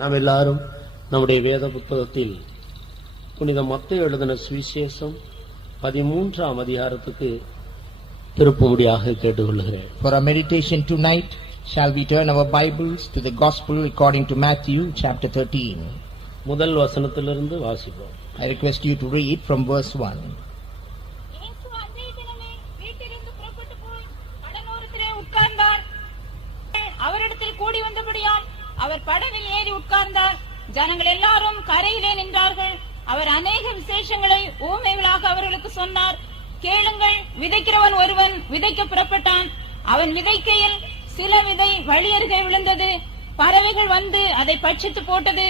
நாம் எல்லாரும் நம்முடைய வேத புத்தகத்தில் புனித மத்தேயு எழுதின சுவிசேஷம் 13ஆம் அதிகாரத்துக்கு திருப்பும்படியாக கேட்டுக்கொள்கிறேன். For our meditation tonight, shall we turn our Bibles to the Gospel according to Matthew chapter 13. முதல் வசனத்திலிருந்து வாசிப்போம். I request you to read from verse 1. இயேசு அன்றைய தினமே வீட்டிலிருந்து புறப்பட்டு போய் கடலோரத்திலே உட்கார்ந்தார். அவரிடத்தில் கூடி வந்தபடியால் அவர் படவில் ஏறி உட்கார்ந்தார். ஜனங்கள் எல்லாரும் கரையிலே நின்றார்கள். அவர் அநேக விசேஷங்களை ஊமைகளாக அவர்களுக்கு சொன்னார். கேளுங்கள், விதைக்கிறவன் ஒருவன் விதைக்க புறப்பட்டான். அவன் விதைக்கையில் சில விதை வழியருகே விழுந்தது. பறவைகள் வந்து அதை பட்சித்து போட்டது.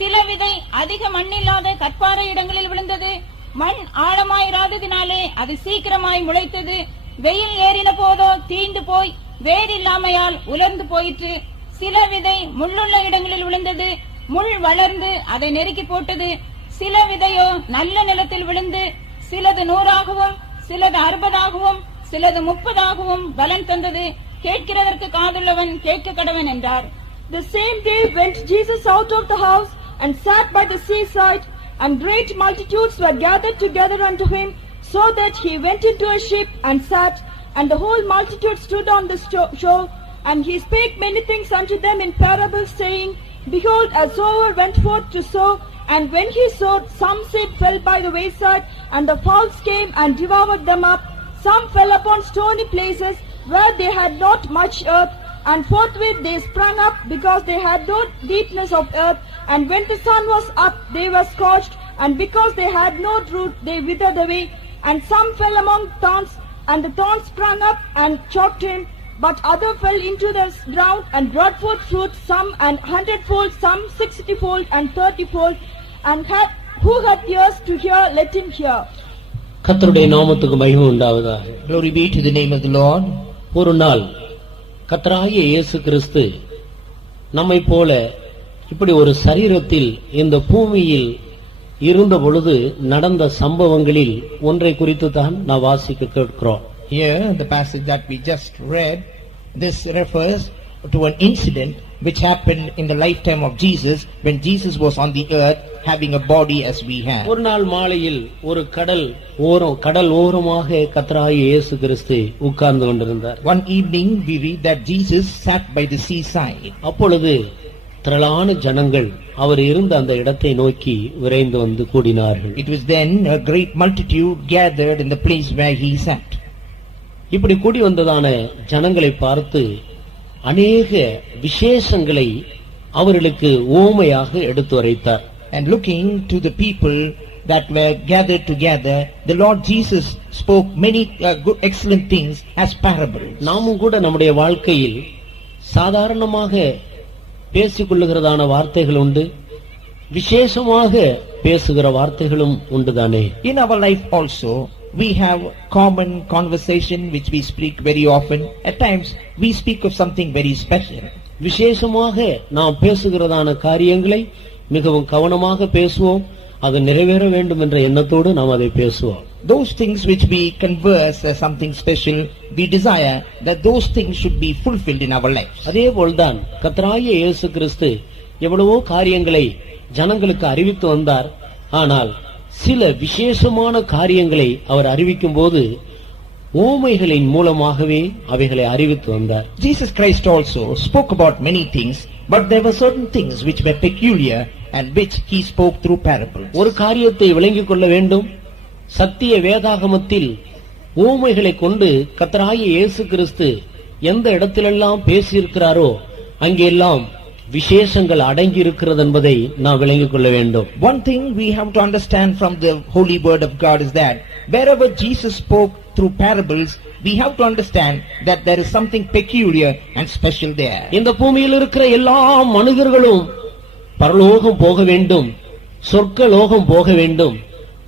சில விதை அதிக மண்ணில்லாத கற்பாறை இடங்களில் விழுந்தது. மண் ஆழமாயிராததினாலே அது சீக்கிரமாய் முளைத்தது. வெயில் ஏறின போதோ தீண்டு போய் வேரில்லாமையால் உலர்ந்து போயிற்று. சில விதை முள்ளுள்ள இடங்களில் விழுந்தது. முள் வளர்ந்து அதை நெருக்கி போட்டது. சில விதையோ நல்ல நிலத்தில் விழுந்து சிலது 100ஆகவும் சிலது 60ஆகவும் சிலது 30ஆகவும் பலன் தந்தது. கேட்கிறதற்கு காதுள்ளவன் கேட்க கடவன் என்றார். The same day went Jesus out of the house and sat by the seaside, and great multitudes were gathered together unto him, so that he went into a ship and sat, and the whole multitude stood on the shore. And he spake many things unto them in parables, saying, Behold, a sower went forth to sow, and when he sowed, some seed fell by the wayside, and the fowls came and devoured them up. Some fell upon stony places, where they had not much earth, and forthwith they sprang up, because they had no deepness of earth. And when the sun was up, they were scorched, and because they had no root, they withered away. And some fell among thorns, and the thorns sprang up and choked him. But other fell into the ground and brought forth fruit, some 100-fold, some 60-fold, and 30-fold. And who had ears to hear, let him hear. கர்த்தருடைய நாமத்துக்கு மகிமை உண்டாவதாக. Glory be to the name of the Lord. ஒரு நாள் கர்த்தராகிய இயேசு கிறிஸ்து நம்மை போல இப்படி ஒரு சரீரத்தில் இந்த பூமியில் இருந்த பொழுது நடந்த சம்பவங்களில் ஒன்றை குறித்து தான் நான் வாசிக்க கேட்கிறோம். Here, the passage that we just read, this refers to an incident which happened in the lifetime of Jesus, when Jesus was on the earth having a body as we have. ஒரு நாள் மாலையில் ஒரு கடல் ஓரமாக கர்த்தராகிய இயேசு கிறிஸ்து உட்கார்ந்து கொண்டிருந்தார். One evening we read that Jesus sat by the seaside. அப்பொழுது திரளான ஜனங்கள் அவர் இருந்த அந்த இடத்தை நோக்கி விரைந்து வந்து கூடினார்கள். It was then a great multitude gathered in the place where he sat. இப்படி கூடி வந்ததான ஜனங்களை பார்த்து அநேக விசேஷங்களை அவர்களுக்கு உவமையாக எடுத்து உரைத்தார். And looking to the people that were gathered together, the Lord Jesus spoke many good, excellent things as parables. நாமும் கூட நம்முடைய வாழ்க்கையில் சாதாரணமாக பேசிக்கொள்ளுகிறதான வார்த்தைகள் உண்டு, விசேஷமாக பேசுகிற வார்த்தைகளும் உண்டுதானே. In our life also, we have common conversation which we speak very often. At times, we speak of something very special. விசேஷமாக நாம் பேசுகிறதான காரியங்களை மிகவும் கவனமாக பேசுவோம். அது நிறைவேற வேண்டும் என்ற எண்ணத்தோடு நாம் அதை பேசுவோம். Those things which we converse as something special, we desire that those things should be fulfilled in our lives. அதே போல்தான் கர்த்தராகிய இயேசு கிறிஸ்து எவ்வளவோ காரியங்களை ஜனங்களுக்கு அறிவித்து வந்தார். ஆனால் சில விசேஷமான காரியங்களை அவர் அறிவிக்கும் போது ஓமைகளின் மூலமாகவே அவைகளை அறிவித்து வந்தார். Jesus Christ also spoke about many things, but there were certain things which were peculiar and which he spoke through parables. ஒரு காரியத்தை விளங்கிக் கொள்ள வேண்டும். சத்திய வேதாகமத்தில் ஓமைகளை கொண்டு கர்த்தராகிய இயேசு கிறிஸ்து எந்த இடத்திலெல்லாம் பேசியிருக்கிறாரோ அங்கெல்லாம் விசேஷங்கள் அடங்கி இருக்கிறது என்பதை நாம் விளங்கிக் கொள்ள வேண்டும். One thing we have to understand from the holy word of God is that wherever Jesus spoke through parables, we have to understand that there is something peculiar and special there. இந்த பூமியில் இருக்கிற எல்லா மனிதர்களும் பரலோகம் போக வேண்டும், சொர்க்கலோகம் போக வேண்டும்,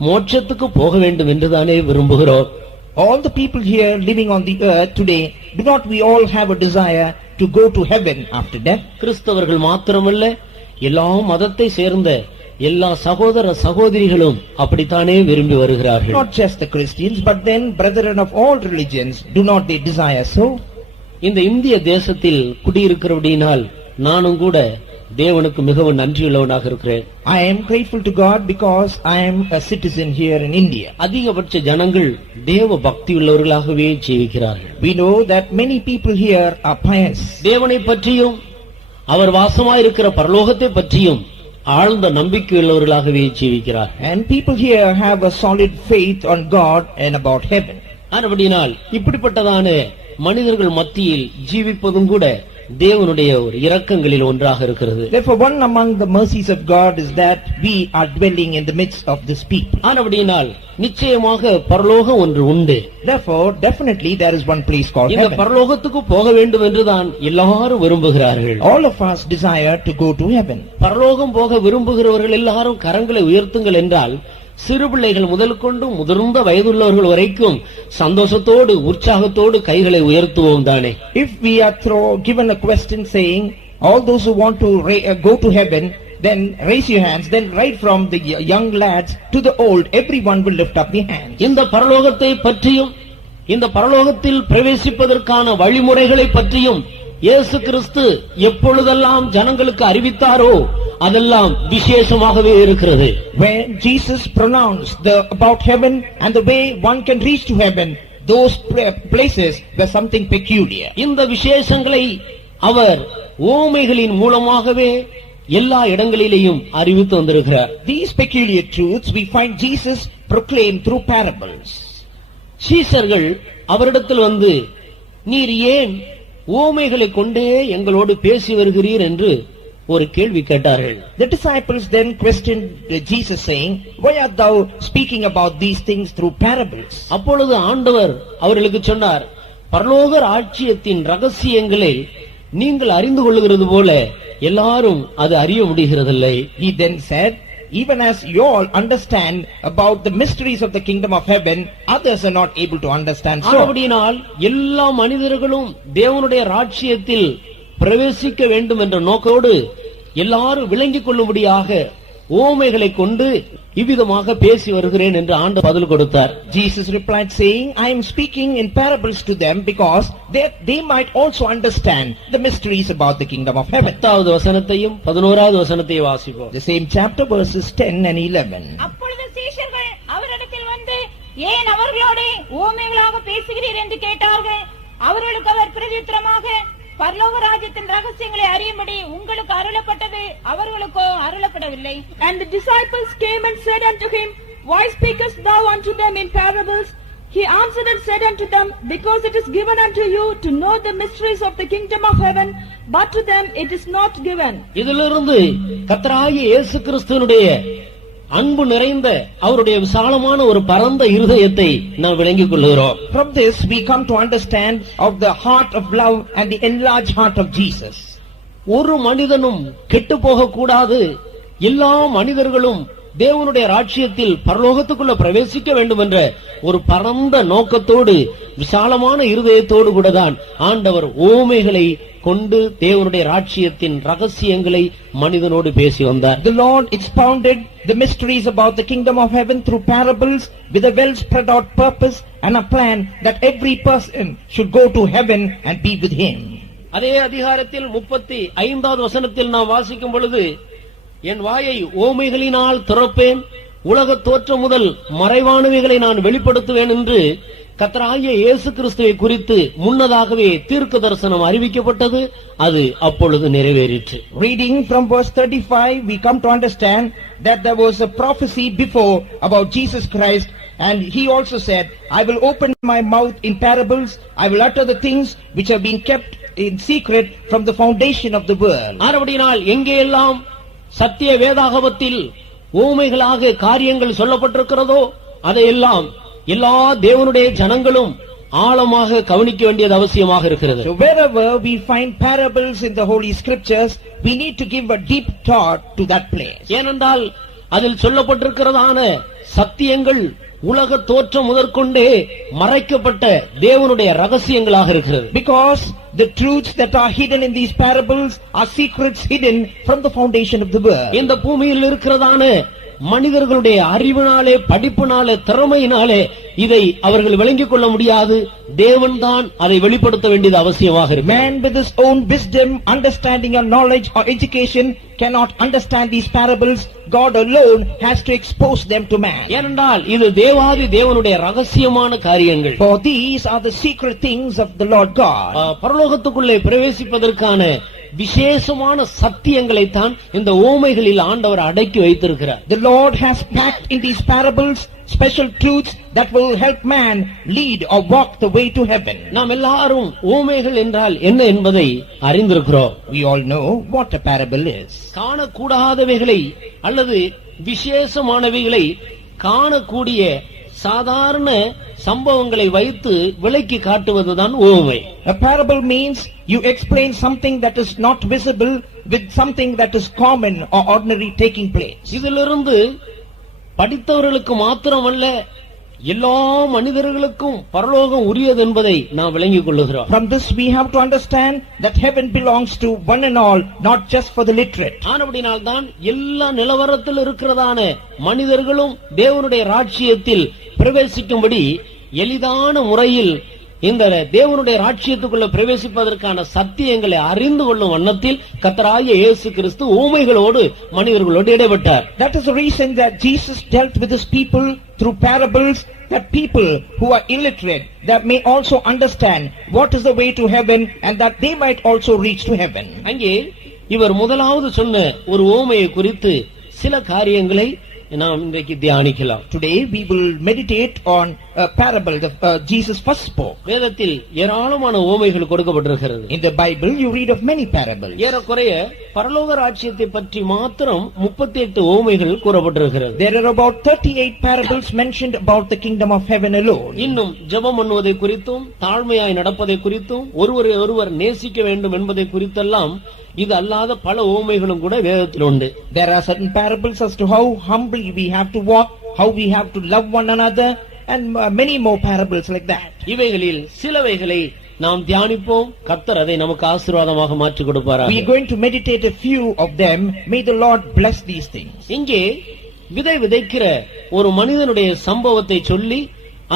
மோட்சத்துக்கு போக வேண்டும் என்றுதானே விரும்புகிறோம். All the people here living on the earth today, do not we all have a desire to go to heaven after death? கிறிஸ்தவர்கள் மாத்திரமல்ல, எல்லா மதத்தை சேர்ந்த எல்லா சகோதர சகோதரிகளும் அப்படித்தானே விரும்பி வருகிறார்கள். Not just the Christians, but then brethren of all religions, do not they desire so? இந்த இந்திய தேசத்தில் குடியிருக்கிறபடியினால் நானும் கூட தேவனுக்கு மிகவும் நன்றியுள்ளவனாக இருக்கிறேன். I am grateful to God because I am a citizen here in India. அதிகபட்ச ஜனங்கள் தேவ பக்தி உள்ளவர்களாகவே ஜீவிக்கிறார்கள். We know that many people here are pious. தேவனை பற்றியும் அவர் வாசமாயிருக்கிற பரலோகத்தை பற்றியும் ஆழ்ந்த நம்பிக்கை உள்ளவர்களாகவே ஜீவிக்கிறார். And people here have a solid faith on God and about heaven. அப்படினால் இப்படிப்பட்டதான மனிதர்கள் மத்தியில் ஜீவிப்பதும் கூட தேவனுடைய ஒரு இரக்கங்களில் ஒன்றாக இருக்கிறது. Therefore, one among the mercies of God is that we are dwelling in the midst of this people. அப்படினால் நிச்சயமாக பரலோகம் ஒன்று உண்டு. Therefore, definitely there is one place called இந்த heaven. பரலோகத்துக்கு போக வேண்டும் என்றுதான் எல்லாரும் விரும்புகிறார்கள். All of us desire to go to heaven. பரலோகம் போக விரும்புகிறவர்கள் எல்லாரும் கரங்களை உயர்த்துங்கள் என்றால் சிறு பிள்ளைகள் முதல் கொண்டு முதிர்ந்த வயதுள்ளவர்கள் வரைக்கும் சந்தோஷத்தோடு உற்சாகத்தோடு கைகளை உயர்த்துவோம் தானே. If we are given a question saying all those who want to go to heaven, then raise your hands. Then right from the young lads to the old, everyone will lift up their hands. இந்த பரலோகத்தை பற்றியும் இந்த பரலோகத்தில் பிரவேசிப்பதற்கான வழிமுறைகளை பற்றியும் இயேசு கிறிஸ்து எப்பொழுதெல்லாம் ஜனங்களுக்கு அறிவித்தாரோ அதெல்லாம் விசேஷமாகவே இருக்கிறது. When Jesus pronounced about heaven and the way one can reach to heaven, those places were something peculiar. இந்த விசேஷங்களை அவர் ஓமைகளின் மூலமாகவே எல்லா இடங்களிலேயும் அறிவித்து வந்திருக்கிறார். These peculiar truths we find Jesus proclaimed through parables. சீஷர்கள் அவரிடத்தில் வந்து நீர் ஏன் ஓமைகளை கொண்டே எங்களோடு பேசி வருகிறீர் என்று ஒரு கேள்வி கேட்டார்கள். The disciples then questioned Jesus saying, why art thou speaking about these things through parables? அப்பொழுது ஆண்டவர் அவர்களுக்கு சொன்னார், பரலோக ராஜ்யத்தின் ரகசியங்களை நீங்கள் அறிந்து கொள்ளுகிறது போல எல்லாரும் அது அறிய முடிகிறதில்லை. He then said, even as you all understand about the mysteries of the kingdom of heaven, others are not able to understand so. அப்படினால் எல்லா மனிதர்களும் தேவனுடைய ராஜ்யத்தில் பிரவேசிக்க வேண்டும் என்ற நோக்கோடு எல்லாரும் விளங்கிக் கொள்ளும்படியாக ஓமைகளை கொண்டு இவ்விதமாக பேசி வருகிறேன் என்று ஆண்டவர் பதில் கொடுத்தார். Jesus replied saying, I am speaking in parables to them because they might also understand the mysteries about the kingdom of heaven. 10வது வசனத்தையும் 11வது வசனத்தையும் வாசிப்போம். The same chapter verses 10 and 11. அப்பொழுது சீஷர்கள் அவரிடத்தில் வந்து ஏன் அவர்களோடு ஓமைகளாக பேசுகிறீர் என்று கேட்டார்கள். அவர்களுக்கு அவர் பிரதியுத்தரமாக, பரலோக ராஜ்யத்தின் ரகசியங்களை அறியும்படி உங்களுக்கு அருளப்பட்டது, அவர்களுக்கோ அருளப்படவில்லை. And the disciples came and said unto him, why speakest thou unto them in parables? He answered and said unto them, because it is given unto you to know the mysteries of the kingdom of heaven, but to them it is not given. இதிலிருந்து கர்த்தராகிய இயேசு கிறிஸ்துவினுடைய அன்பு நிறைந்த அவருடைய விசாலமான ஒரு பரந்த இருதயத்தை நாம் விளங்கிக் கொள்கிறோம். From this we come to understand of the heart of love and the enlarged heart of Jesus. ஒரு மனிதனும் கெட்டு போக கூடாது, எல்லா மனிதர்களும் தேவனுடைய ராஜ்யத்தில் பரலோகத்துக்குள்ள பிரவேசிக்க வேண்டும் என்ற ஒரு பரந்த நோக்கத்தோடு விசாலமான இருதயத்தோடு கூட தான் ஆண்டவர் ஓமைகளை கொண்டு தேவனுடைய ராஜ்யத்தின் ரகசியங்களை மனிதனோடு பேசி வந்தார். The Lord expounded the mysteries about the kingdom of heaven through parables with a well spread out purpose and a plan that every person should go to heaven and be with him. அதே அதிகாரத்தில் 35வது வசனத்தில் நாம் வாசிக்கும் பொழுது, என் வாயை ஓமைகளினால் திறப்பேன், உலக தோற்றம் முதல் மறைவானவைகளை நான் வெளிப்படுத்துவேன் என்று கர்த்தராகிய இயேசு கிறிஸ்துவை குறித்து முன்னதாகவே தீர்க்க தரிசனம் அறிவிக்கப்பட்டது. அது அப்பொழுது நிறைவேறிற்று. Reading from verse 35, we come to understand that there was a prophecy before about Jesus Christ, and he also said, I will open my mouth in parables, I will utter the things which have been kept in secret from the foundation of the world. ஆனபடியால் எங்கேயெல்லாம் சத்திய வேதாகமத்தில் ஊமைகளாக காரியங்கள் சொல்லப்பட்டிருக்கிறதோ அதையெல்லாம் எல்லா தேவனுடைய ஜனங்களும் ஆழமாக கவனிக்க வேண்டியது அவசியமாக இருக்கிறது. So wherever we find parables in the holy scriptures, we need to give a deep thought to that place. ஏனென்றால் அதில் சொல்லப்பட்டிருக்கிறதான சத்தியங்கள் உலக தோற்றம் முதற்கொண்டே மறைக்கப்பட்ட தேவனுடைய ரகசியங்களாக இருக்கிறது. Because the truths that are hidden in these parables are secrets hidden from the foundation of the world. இந்த பூமியில் இருக்கிறதான மனிதர்களுடைய அறிவினாலே, படிப்பினாலே, திறமையினாலே இதை அவர்கள் விளங்கிக் கொள்ள முடியாது. தேவன் தான் அதை வெளிப்படுத்த வேண்டியது அவசியமாக இருக்கு. Man with his own wisdom, understanding or knowledge or education cannot understand these parables. God alone has to expose them to man. ஏனென்றால் இது தேவாதி தேவனுடைய ரகசியமான காரியங்கள். For these are the secret things of the Lord God. பரலோகத்துக்குள்ளே பிரவேசிப்பதற்கான விசேஷமான சத்தியங்களை தான் இந்த ஓமைகளில் ஆண்டவர் அடக்கி வைத்திருக்கிறார். The Lord has packed in these parables special truths that will help man lead or walk the way to heaven. நாம் எல்லாரும் ஓமைகள் என்றால் என்ன என்பதை அறிந்திருக்கிறோம். We all know what a parable is. காணக்கூடாதவைகளை அல்லது விசேஷமானவைகளை காணக்கூடிய சாதாரண சம்பவங்களை வைத்து விளக்கி காட்டுவதுதான் ஓமை. A parable means you explain something that is not visible with something that is common or ordinary taking place. இதிலிருந்து படித்தவர்களுக்கு மாத்திரமல்ல எல்லா மனிதர்களுக்கும் பரலோகம் உரியது என்பதை நாம் விளங்கிக் கொள்ளுகிறோம். From this we have to understand that heaven belongs to one and all, not just for the literate. ஆனபடியால் தான் எல்லா நிலவரத்தில் இருக்கிறதான மனிதர்களும் தேவனுடைய ராஜ்யத்தில் பிரவேசிக்கும்படி எளிதான முறையில் இந்த தேவனுடைய ராஜ்யத்துக்குள்ள பிரவேசிப்பதற்கான சத்தியங்களை அறிந்து கொள்ளும் வண்ணத்தில் கர்த்தராகிய இயேசு கிறிஸ்து ஊமைகளோடு மனிதர்களோடு இடைப்பட்டார். That is the reason that Jesus dealt with his people through parables, that people who are illiterate that may also understand what is the way to heaven and that they might also reach to heaven. அங்கே இவர் முதலாவது சொன்ன ஒரு ஊமையை குறித்து சில காரியங்களை நாம் இன்றைக்கு தியானிக்கலாம். Today we will meditate on a parable that Jesus first spoke. வேதத்தில் ஏராளமான ஊமைகள் கொடுக்கப்பட்டிருக்கிறது. In the Bible you read of many parables. ஏறக்குறைய பரலோக ராஜ்யத்தை பற்றி மாத்திரம் 38 ஊமைகள் கூறப்பட்டிருக்கிறது. There are about 38 parables mentioned about the kingdom of heaven alone. இன்னும் ஜெபம் பண்ணுவதை குறித்தும் தாழ்மையாய் நடப்பதை குறித்தும் ஒருவரை ஒருவர் நேசிக்க வேண்டும் என்பதை குறித்தெல்லாம் இது அல்லாத பல ஊமைகளும் கூட வேதத்தில் உண்டு. There are certain parables as to how humbly we have to walk, how we have to love one another, and many more parables like that. இவைகளில் சிலவைகளை நாம் தியானிப்போம். கர்த்தர் அதை நமக்கு ஆசீர்வாதமாக மாற்றி கொடுப்பாராக. We are going to meditate a few of them. May the Lord bless these things. இங்கே விதைக்கிற ஒரு மனிதனுடைய சம்பவத்தை சொல்லி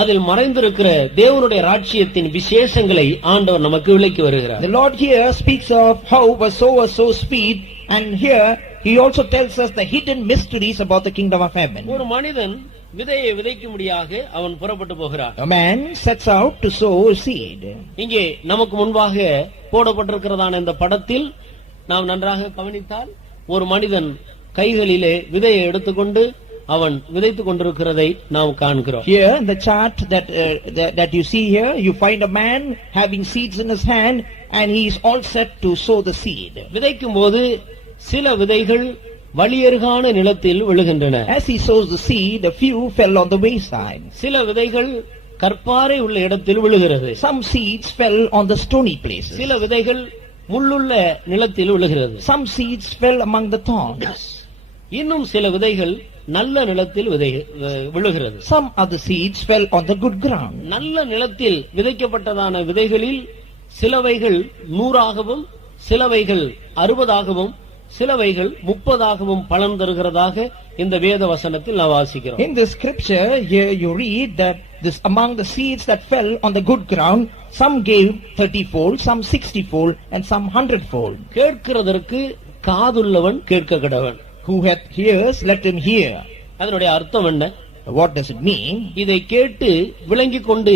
அதில் மறைந்திருக்கிற தேவனுடைய ராஜ்யத்தின் விசேஷங்களை ஆண்டவர் நமக்கு விளக்கி வருகிறார். The Lord here speaks of how a sower sows seed, and here he also tells us the hidden mysteries about the kingdom of heaven. ஒரு மனிதன் விதையை விதைக்கும்படியாக அவன் புறப்பட்டு போகிறார். A man sets out to sow seed. இங்கே நமக்கு முன்பாக போடப்பட்டிருக்கிறதான இந்த படத்தில் நாம் நன்றாக கவனித்தால் ஒரு மனிதன் கைகளிலே விதையை எடுத்துக்கொண்டு அவன் விதைத்துக் கொண்டிருக்கிறதை நாம் காண்கிறோம். Here in the chart that you see here, you find a man having seeds in his hand and he is all set to sow the seed. விதைக்கும் போது சில விதைகள் வழியருகான நிலத்தில் விழுகின்றன. As he sows the seed, a few fell on the wayside. சில விதைகள் கற்பாறை உள்ள இடத்தில் விழுகிறது. Some seeds fell on the stony places. சில விதைகள் முள்ளுள்ள நிலத்தில் விழுகிறது. Some seeds fell among the thorns. இன்னும் சில விதைகள் நல்ல நிலத்தில் விழுகிறது. Some other seeds fell on the good ground. நல்ல நிலத்தில் விதைக்கப்பட்டதான விதைகளில் சிலவைகள் 100ஆகவும் சிலவைகள் 60ஆகவும் சிலவைகள் 30ஆகவும் பலன் தருகிறதாக இந்த வேத வசனத்தில் நாம் வாசிக்கிறோம். In the scripture here you read that this among the seeds that fell on the good ground, some gave 30-fold, some 60-fold, and some 100-fold. கேட்கிறதற்கு காதுள்ளவன் கேட்க கடவன். Who hath ears, let him hear. அதனுடைய அர்த்தம் என்ன? What does it mean? இதை கேட்டு விளங்கிக் கொண்டு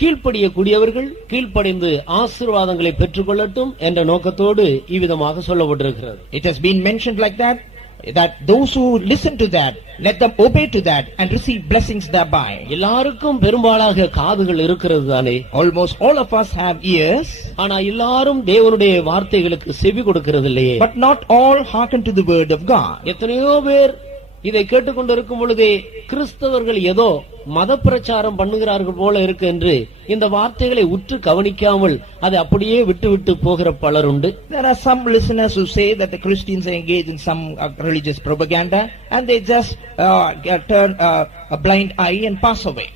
கீழ்ப்படியக்கூடியவர்கள் கீழ்ப்படிந்து ஆசீர்வாதங்களை பெற்றுக்கொள்ளட்டும் என்ற நோக்கத்தோடு இவ்விதமாக சொல்லப்பட்டிருக்கிறது. It has been mentioned like that those who listen to that, let them obey to that and receive blessings thereby. எல்லாருக்கும் பெரும்பாலாக காதுகள் இருக்கிறது தானே. Almost all of us have ears. ஆனா எல்லாரும் தேவனுடைய வார்த்தைகளுக்கு செவி கொடுக்கிறது இல்லையே. But not all hearken to the word of God. எத்தனையோ பேர் இதை கேட்டுக்கொண்டிருக்கும் பொழுதே கிறிஸ்தவர்கள் ஏதோ மத பிரச்சாரம் பண்ணுகிறார்கள் போல இருக்கு என்று இந்த வார்த்தைகளை உற்று கவனிக்காமல் அதை அப்படியே விட்டு போகிற பலர் உண்டு. There are some listeners who say that the Christians are engaged in some religious propaganda and they just turn a blind eye and pass away.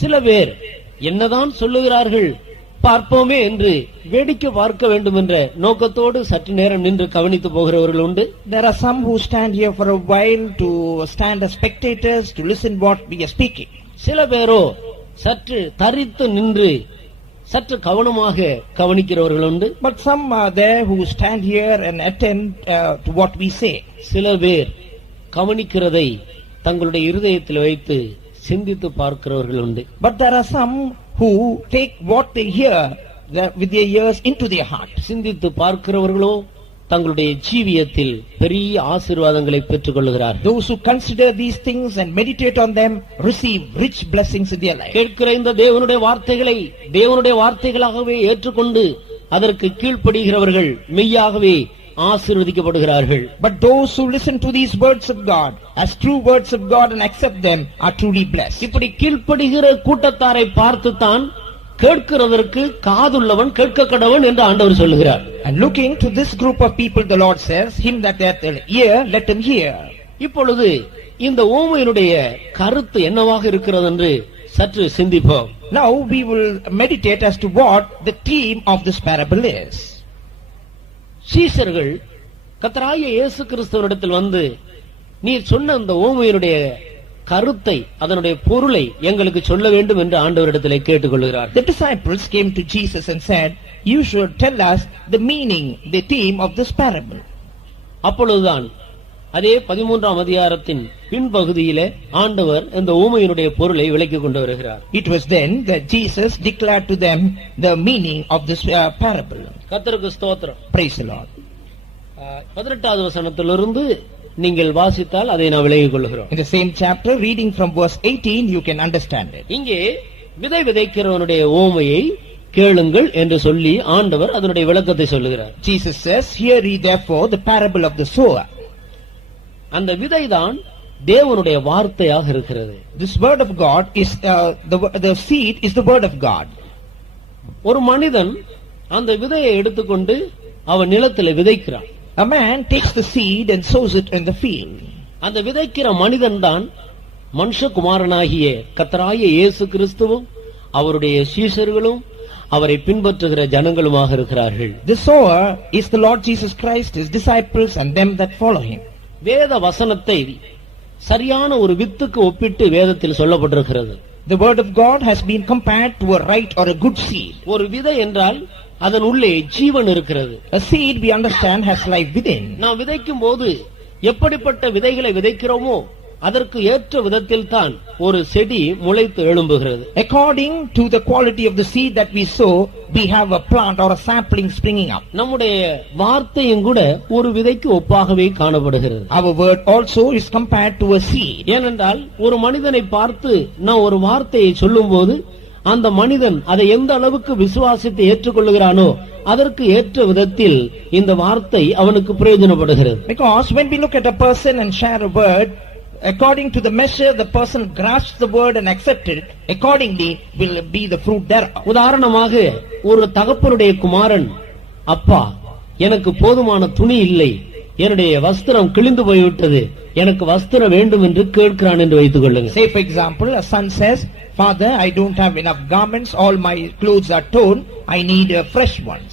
சில பேர் என்னதான் சொல்லுகிறார்கள் பார்ப்போமே என்று வேடிக்கை பார்க்க வேண்டும் என்ற நோக்கத்தோடு சற்று நேரம் நின்று கவனித்து போகிறவர்கள் உண்டு. There are some who stand here for a while to stand as spectators to listen what we are speaking. சில பேரோ சற்று தரித்து நின்று சற்று கவனமாக கவனிக்கிறவர்கள் உண்டு. But some are there who stand here and attend to what we say. சில பேர் கவனிக்கிறதை தங்களுடைய இருதயத்தில் வைத்து சிந்தித்து பார்க்கிறவர்கள் உண்டு. But there are some who take what they hear with their ears into their heart. சிந்தித்து பார்க்கிறவர்களோ தங்களுடைய ஜீவியத்தில் பெரிய ஆசீர்வாதங்களை பெற்றுக் கொள்கிறார்கள். Those who consider these things and meditate on them receive rich blessings in their life. கேட்கிற இந்த தேவனுடைய வார்த்தைகளை தேவனுடைய வார்த்தைகளாகவே ஏற்றுக்கொண்டு அதற்கு கீழ்ப்படுகிறவர்கள் மெய்யாகவே ஆசீர்வதிக்கப்படுகிறார்கள். But those who listen to these words of God as true words of God and accept them are truly blessed. இப்படி கீழ்ப்படுகிற கூட்டத்தாரை பார்த்துத்தான் கேட்கிறதற்கு காதுள்ளவன் கேட்க கடவன் என்று ஆண்டவர் சொல்லுகிறார். And looking to this group of people, the Lord says, him that hath an ear, let him hear. இப்பொழுது இந்த ஓமையினுடைய கருத்து என்னவாக இருக்கிறது என்று சற்று சிந்திப்போம். Now we will meditate as to what the theme of this parable is. சீஷர்கள் கர்த்தராகிய இயேசு கிறிஸ்துவினிடத்தில் வந்து நீர் சொன்ன அந்த ஓமையினுடைய கருத்தை அதனுடைய பொருளை எங்களுக்கு சொல்ல வேண்டும் என்று ஆண்டவரிடத்திலே கேட்டுக்கொள்கிறார். The disciples came to Jesus and said, you should tell us the meaning, the theme of this parable. அப்பொழுதுதான் அதே 13ஆம் அதிகாரத்தின் பின்பகுதியிலே ஆண்டவர் இந்த ஓமையினுடைய பொருளை விளக்கிக் கொண்டு வருகிறார். It was then that Jesus declared to them the meaning of this parable. கர்த்தருக்கு ஸ்தோத்திரம். Praise the Lord. 18வது வசனத்திலிருந்து நீங்கள் வாசித்தால் அதை நான் விளங்கிக் கொள்கிறோம். In the same chapter, reading from verse 18, you can understand it. இங்கே விதை விதைக்கிறவனுடைய ஓமையை கேளுங்கள் என்று சொல்லி ஆண்டவர் அதனுடைய விளக்கத்தை சொல்லுகிறார். Jesus says, hear ye therefore the parable of the sower. அந்த விதைதான் தேவனுடைய வார்த்தையாக இருக்கிறது. This word of God is the seed is the word of God. ஒரு மனிதன் அந்த விதையை எடுத்துக்கொண்டு அவன் நிலத்திலே விதைக்கிறான். A man takes the seed and sows it in the field. அந்த விதைக்கிற மனிதன் தான் மனுஷகுமாரனாகிய கர்த்தராகிய இயேசு கிறிஸ்துவும் அவருடைய சீஷர்களும் அவரை பின்பற்றுகிற ஜனங்களுமாக இருக்கிறார்கள். The sower is the Lord Jesus Christ, his disciples and them that follow him. வேத வசனத்தை சரியான ஒரு வித்துக்கு ஒப்பிட்டு வேதத்தில் சொல்லப்பட்டிருக்கிறது. The word of God has been compared to a right or a good seed. ஒரு விதை என்றால் அதன் உள்ளே ஜீவன் இருக்கிறது. A seed, we understand, has life within. நாம் விதைக்கும் போது எப்படிப்பட்ட விதைகளை விதைக்கிறோமோ அதற்கு ஏற்ற விதத்தில் தான் ஒரு செடி முளைத்து எழும்புகிறது. According to the quality of the seed that we sow, we have a plant or a sapling springing up. நம்முடைய வார்த்தையும் கூட ஒரு விதைக்கு ஒப்பாகவே காணப்படுகிறது. Our word also is compared to a seed. ஏனென்றால் ஒரு மனிதனை பார்த்து நான் ஒரு வார்த்தையை சொல்லும்போது அந்த மனிதன் அதை எந்த அளவுக்கு விசுவாசித்து ஏற்றுக்கொள்கிறானோ அதற்கு ஏற்ற விதத்தில் இந்த வார்த்தை அவனுக்கு பிரயோஜனப்படுகிறது. Because when we look at a person and share a word, according to the measure the person grasps the word and accepts it, accordingly will be the fruit thereof. உதாரணமாக ஒரு தகப்பனுடைய குமாரன், அப்பா எனக்கு போதுமான துணி இல்லை, என்னுடைய வஸ்திரம் கிழிந்து போய்விட்டது, எனக்கு வஸ்திரம் வேண்டும் என்று கேட்கிறான் என்று வைத்துக் கொள்ளுங்கள். Say for example, a son says, Father, I don't have enough garments, all my clothes are torn, I need fresh ones.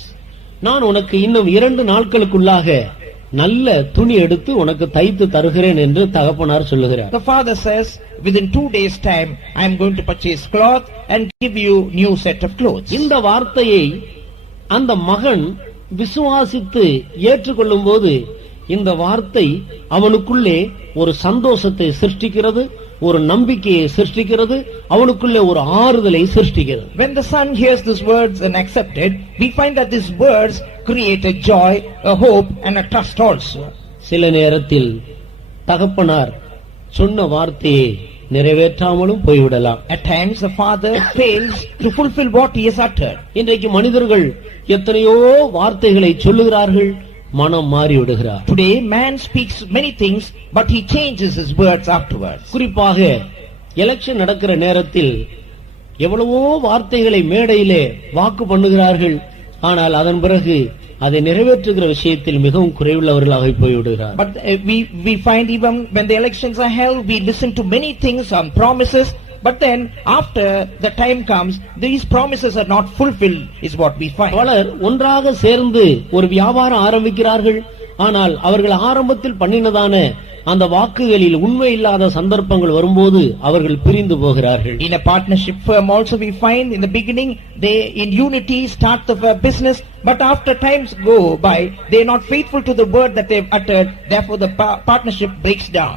நான் உனக்கு இன்னும் 2 நாட்களுக்குள்ளாக நல்ல துணி எடுத்து உனக்கு தைத்து தருகிறேன் என்று தகப்பனார் சொல்லுகிறார். The father says, within 2 days time I am going to purchase cloth and give you new set of clothes. இந்த வார்த்தையை அந்த மகன் விசுவாசித்து ஏற்றுக்கொள்ளும் போது இந்த வார்த்தை அவனுக்குள்ளே ஒரு சந்தோஷத்தை சிருஷ்டிக்கிறது, ஒரு நம்பிக்கையை சிருஷ்டிக்கிறது, அவனுக்குள்ளே ஒரு ஆறுதலை சிருஷ்டிக்கிறது. When the son hears these words and accept it, we find that these words create a joy, a hope and a trust also. சில நேரத்தில் தகப்பனார் சொன்ன வார்த்தையை நிறைவேற்றாமலும் போய்விடலாம். At times the father fails to fulfill what he has uttered. இன்றைக்கு மனிதர்கள் எத்தனையோ வார்த்தைகளை சொல்லுகிறார்கள், மனம் மாறி விடுகிறார். Today man speaks many things but he changes his words afterwards. குறிப்பாக எலெக்ஷன் நடக்கிற நேரத்தில் எவ்வளவோ வார்த்தைகளை மேடையிலே வாக்கு பண்ணுகிறார்கள், ஆனால் அதன் பிறகு அதை நிறைவேற்றுகிற விஷயத்தில் மிகவும் குறைவுள்ளவர்களாக போய்விடுகிறார். But we find even when the elections are held, we listen to many things on promises, but then after the time comes, these promises are not fulfilled is what we find. பலர் ஒன்றாக சேர்ந்து ஒரு வியாபாரம் ஆரம்பிக்கிறார்கள், ஆனால் அவர்கள் ஆரம்பத்தில் பண்ணினதான அந்த வாக்குகளில் உண்மை இல்லாத சந்தர்ப்பங்கள் வரும்போது அவர்கள் பிரிந்து போகிறார்கள். In a partnership firm also we find in the beginning they in unity start the business, but after times go by they are not faithful to the word that they have uttered, therefore the partnership breaks down.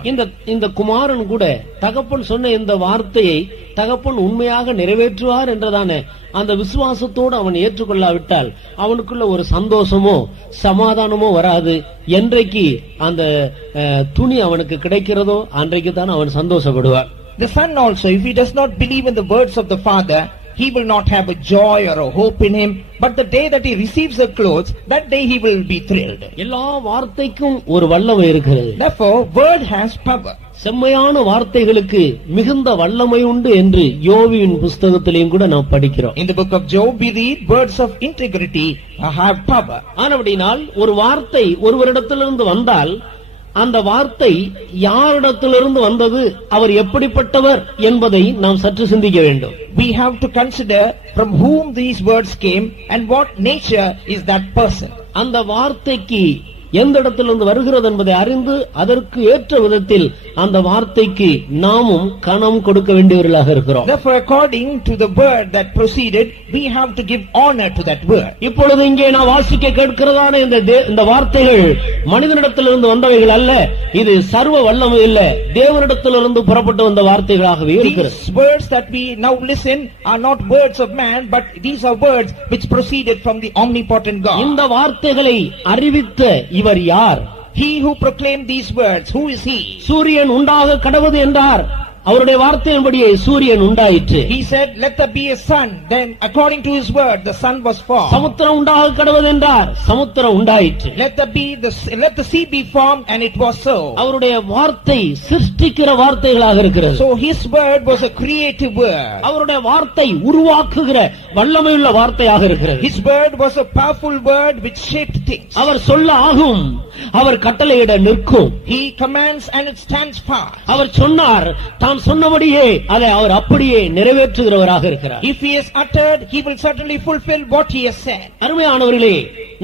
இந்த குமாரன் கூட தகப்பன் சொன்ன இந்த வார்த்தையை தகப்பன் உண்மையாக நிறைவேற்றுவார் என்றதான அந்த விசுவாசத்தோடு அவன் ஏற்றுக்கொள்ளாவிட்டால் அவனுக்குள்ள ஒரு சந்தோஷமோ சமாதானமோ வராது. என்றைக்கு அந்த துணி அவனுக்கு கிடைக்கிறதோ அன்றைக்கு தான் அவன் சந்தோஷப்படுவார். The son also, if he does not believe in the words of the father, he will not have a joy or a hope in him, but the day that he receives the clothes, that day he will be thrilled. எல்லா வார்த்தைக்கும் ஒரு வல்லமை இருக்கிறது. Therefore word has power. செம்மையான வார்த்தைகளுக்கு மிகுந்த வல்லமை உண்டு என்று யோபுவின் புஸ்தகத்திலேயும் கூட நாம் படிக்கிறோம். In the book of Job we read words of integrity have power. ஆனபடியால் ஒரு வார்த்தை ஒருவரிடத்திலிருந்து வந்தால் அந்த வார்த்தை யாரிடத்திலிருந்து வந்தது, அவர் எப்படிப்பட்டவர் என்பதை நாம் சற்று சிந்திக்க வேண்டும். We have to consider from whom these words came and what nature is that person. அந்த வார்த்தைக்கு எந்த இடத்திலிருந்து வருகிறது என்பதை அறிந்து அதற்கு ஏற்ற விதத்தில் அந்த வார்த்தைக்கு நாமும் கனம் கொடுக்க வேண்டியவர்களாக இருக்கிறோம். Therefore according to the word that proceeded we have to give honor to that word. இப்பொழுது இங்கே நான் வாசிக்க கேட்கிறதான இந்த வார்த்தைகள் மனிதனிடத்திலிருந்து வந்தவைகள் அல்ல, இது சர்வ வல்லமை இல்ல, தேவனிடத்திலிருந்து புறப்பட்டு வந்த வார்த்தைகளாகவே இருக்கிறது. These words that we now listen are not words of man, but these are words which proceeded from the omnipotent God. இந்த வார்த்தைகளை அறிவித்த இவர் யார்? He who proclaimed these words, who is he? சூரியன் உண்டாக கடவுது என்றார், அவருடைய வார்த்தையின்படியே சூரியன் உண்டாயிற்று. He said let there be a sun, then according to his word the sun was formed. சமுத்திரம் உண்டாக கடவுது என்றார், சமுத்திரம் உண்டாயிற்று. Let the sea be formed, and it was so. அவருடைய வார்த்தை சிருஷ்டிக்கிற வார்த்தைகளாக இருக்கிறது. So his word was a creative word. அவருடைய வார்த்தை உருவாக்குகிற வல்லமையுள்ள வார்த்தையாக இருக்கிறது. His word was a powerful word which shaped things. அவர் சொல்ல ஆகும், அவர் கட்டளையிட நிற்கும். He commands and it stands fast. அவர் சொன்னார், தான் சொன்னபடியே அதை அவர் அப்படியே நிறைவேற்றுகிறவராக இருக்கிறார். If he has uttered, he will certainly fulfill what he has said. அருமையானவர்களே,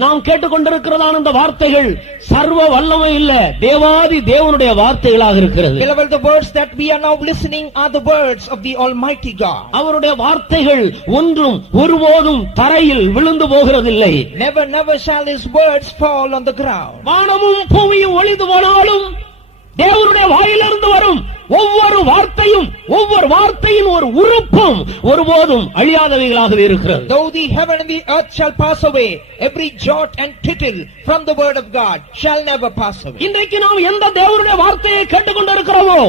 நாம் கேட்டுக்கொண்டிருக்கிறதான இந்த வார்த்தைகள் சர்வ வல்லமை இல்ல, தேவாதி தேவனுடைய வார்த்தைகளாக இருக்கிறது. Beloved, the words that we are now listening are the words of the Almighty God. அவருடைய வார்த்தைகள் ஒன்றும் ஒருபோதும் தரையில் விழுந்து போகிறதில்லை. Never shall his words fall on the ground. வானமும் பூமியும் ஒளிந்து போனாலும் தேவனுடைய வாயிலிருந்து வரும் ஒவ்வொரு வார்த்தையும் ஒவ்வொரு வார்த்தையின் ஒரு உறுப்பும் ஒருபோதும் அழியாதவைகளாகவே இருக்கிறது. Though the heaven and the earth shall pass away, every jot and tittle from the word of God shall never pass away. இன்றைக்கு நாம் எந்த தேவனுடைய வார்த்தையை கேட்டுக்கொண்டிருக்கிறோமோ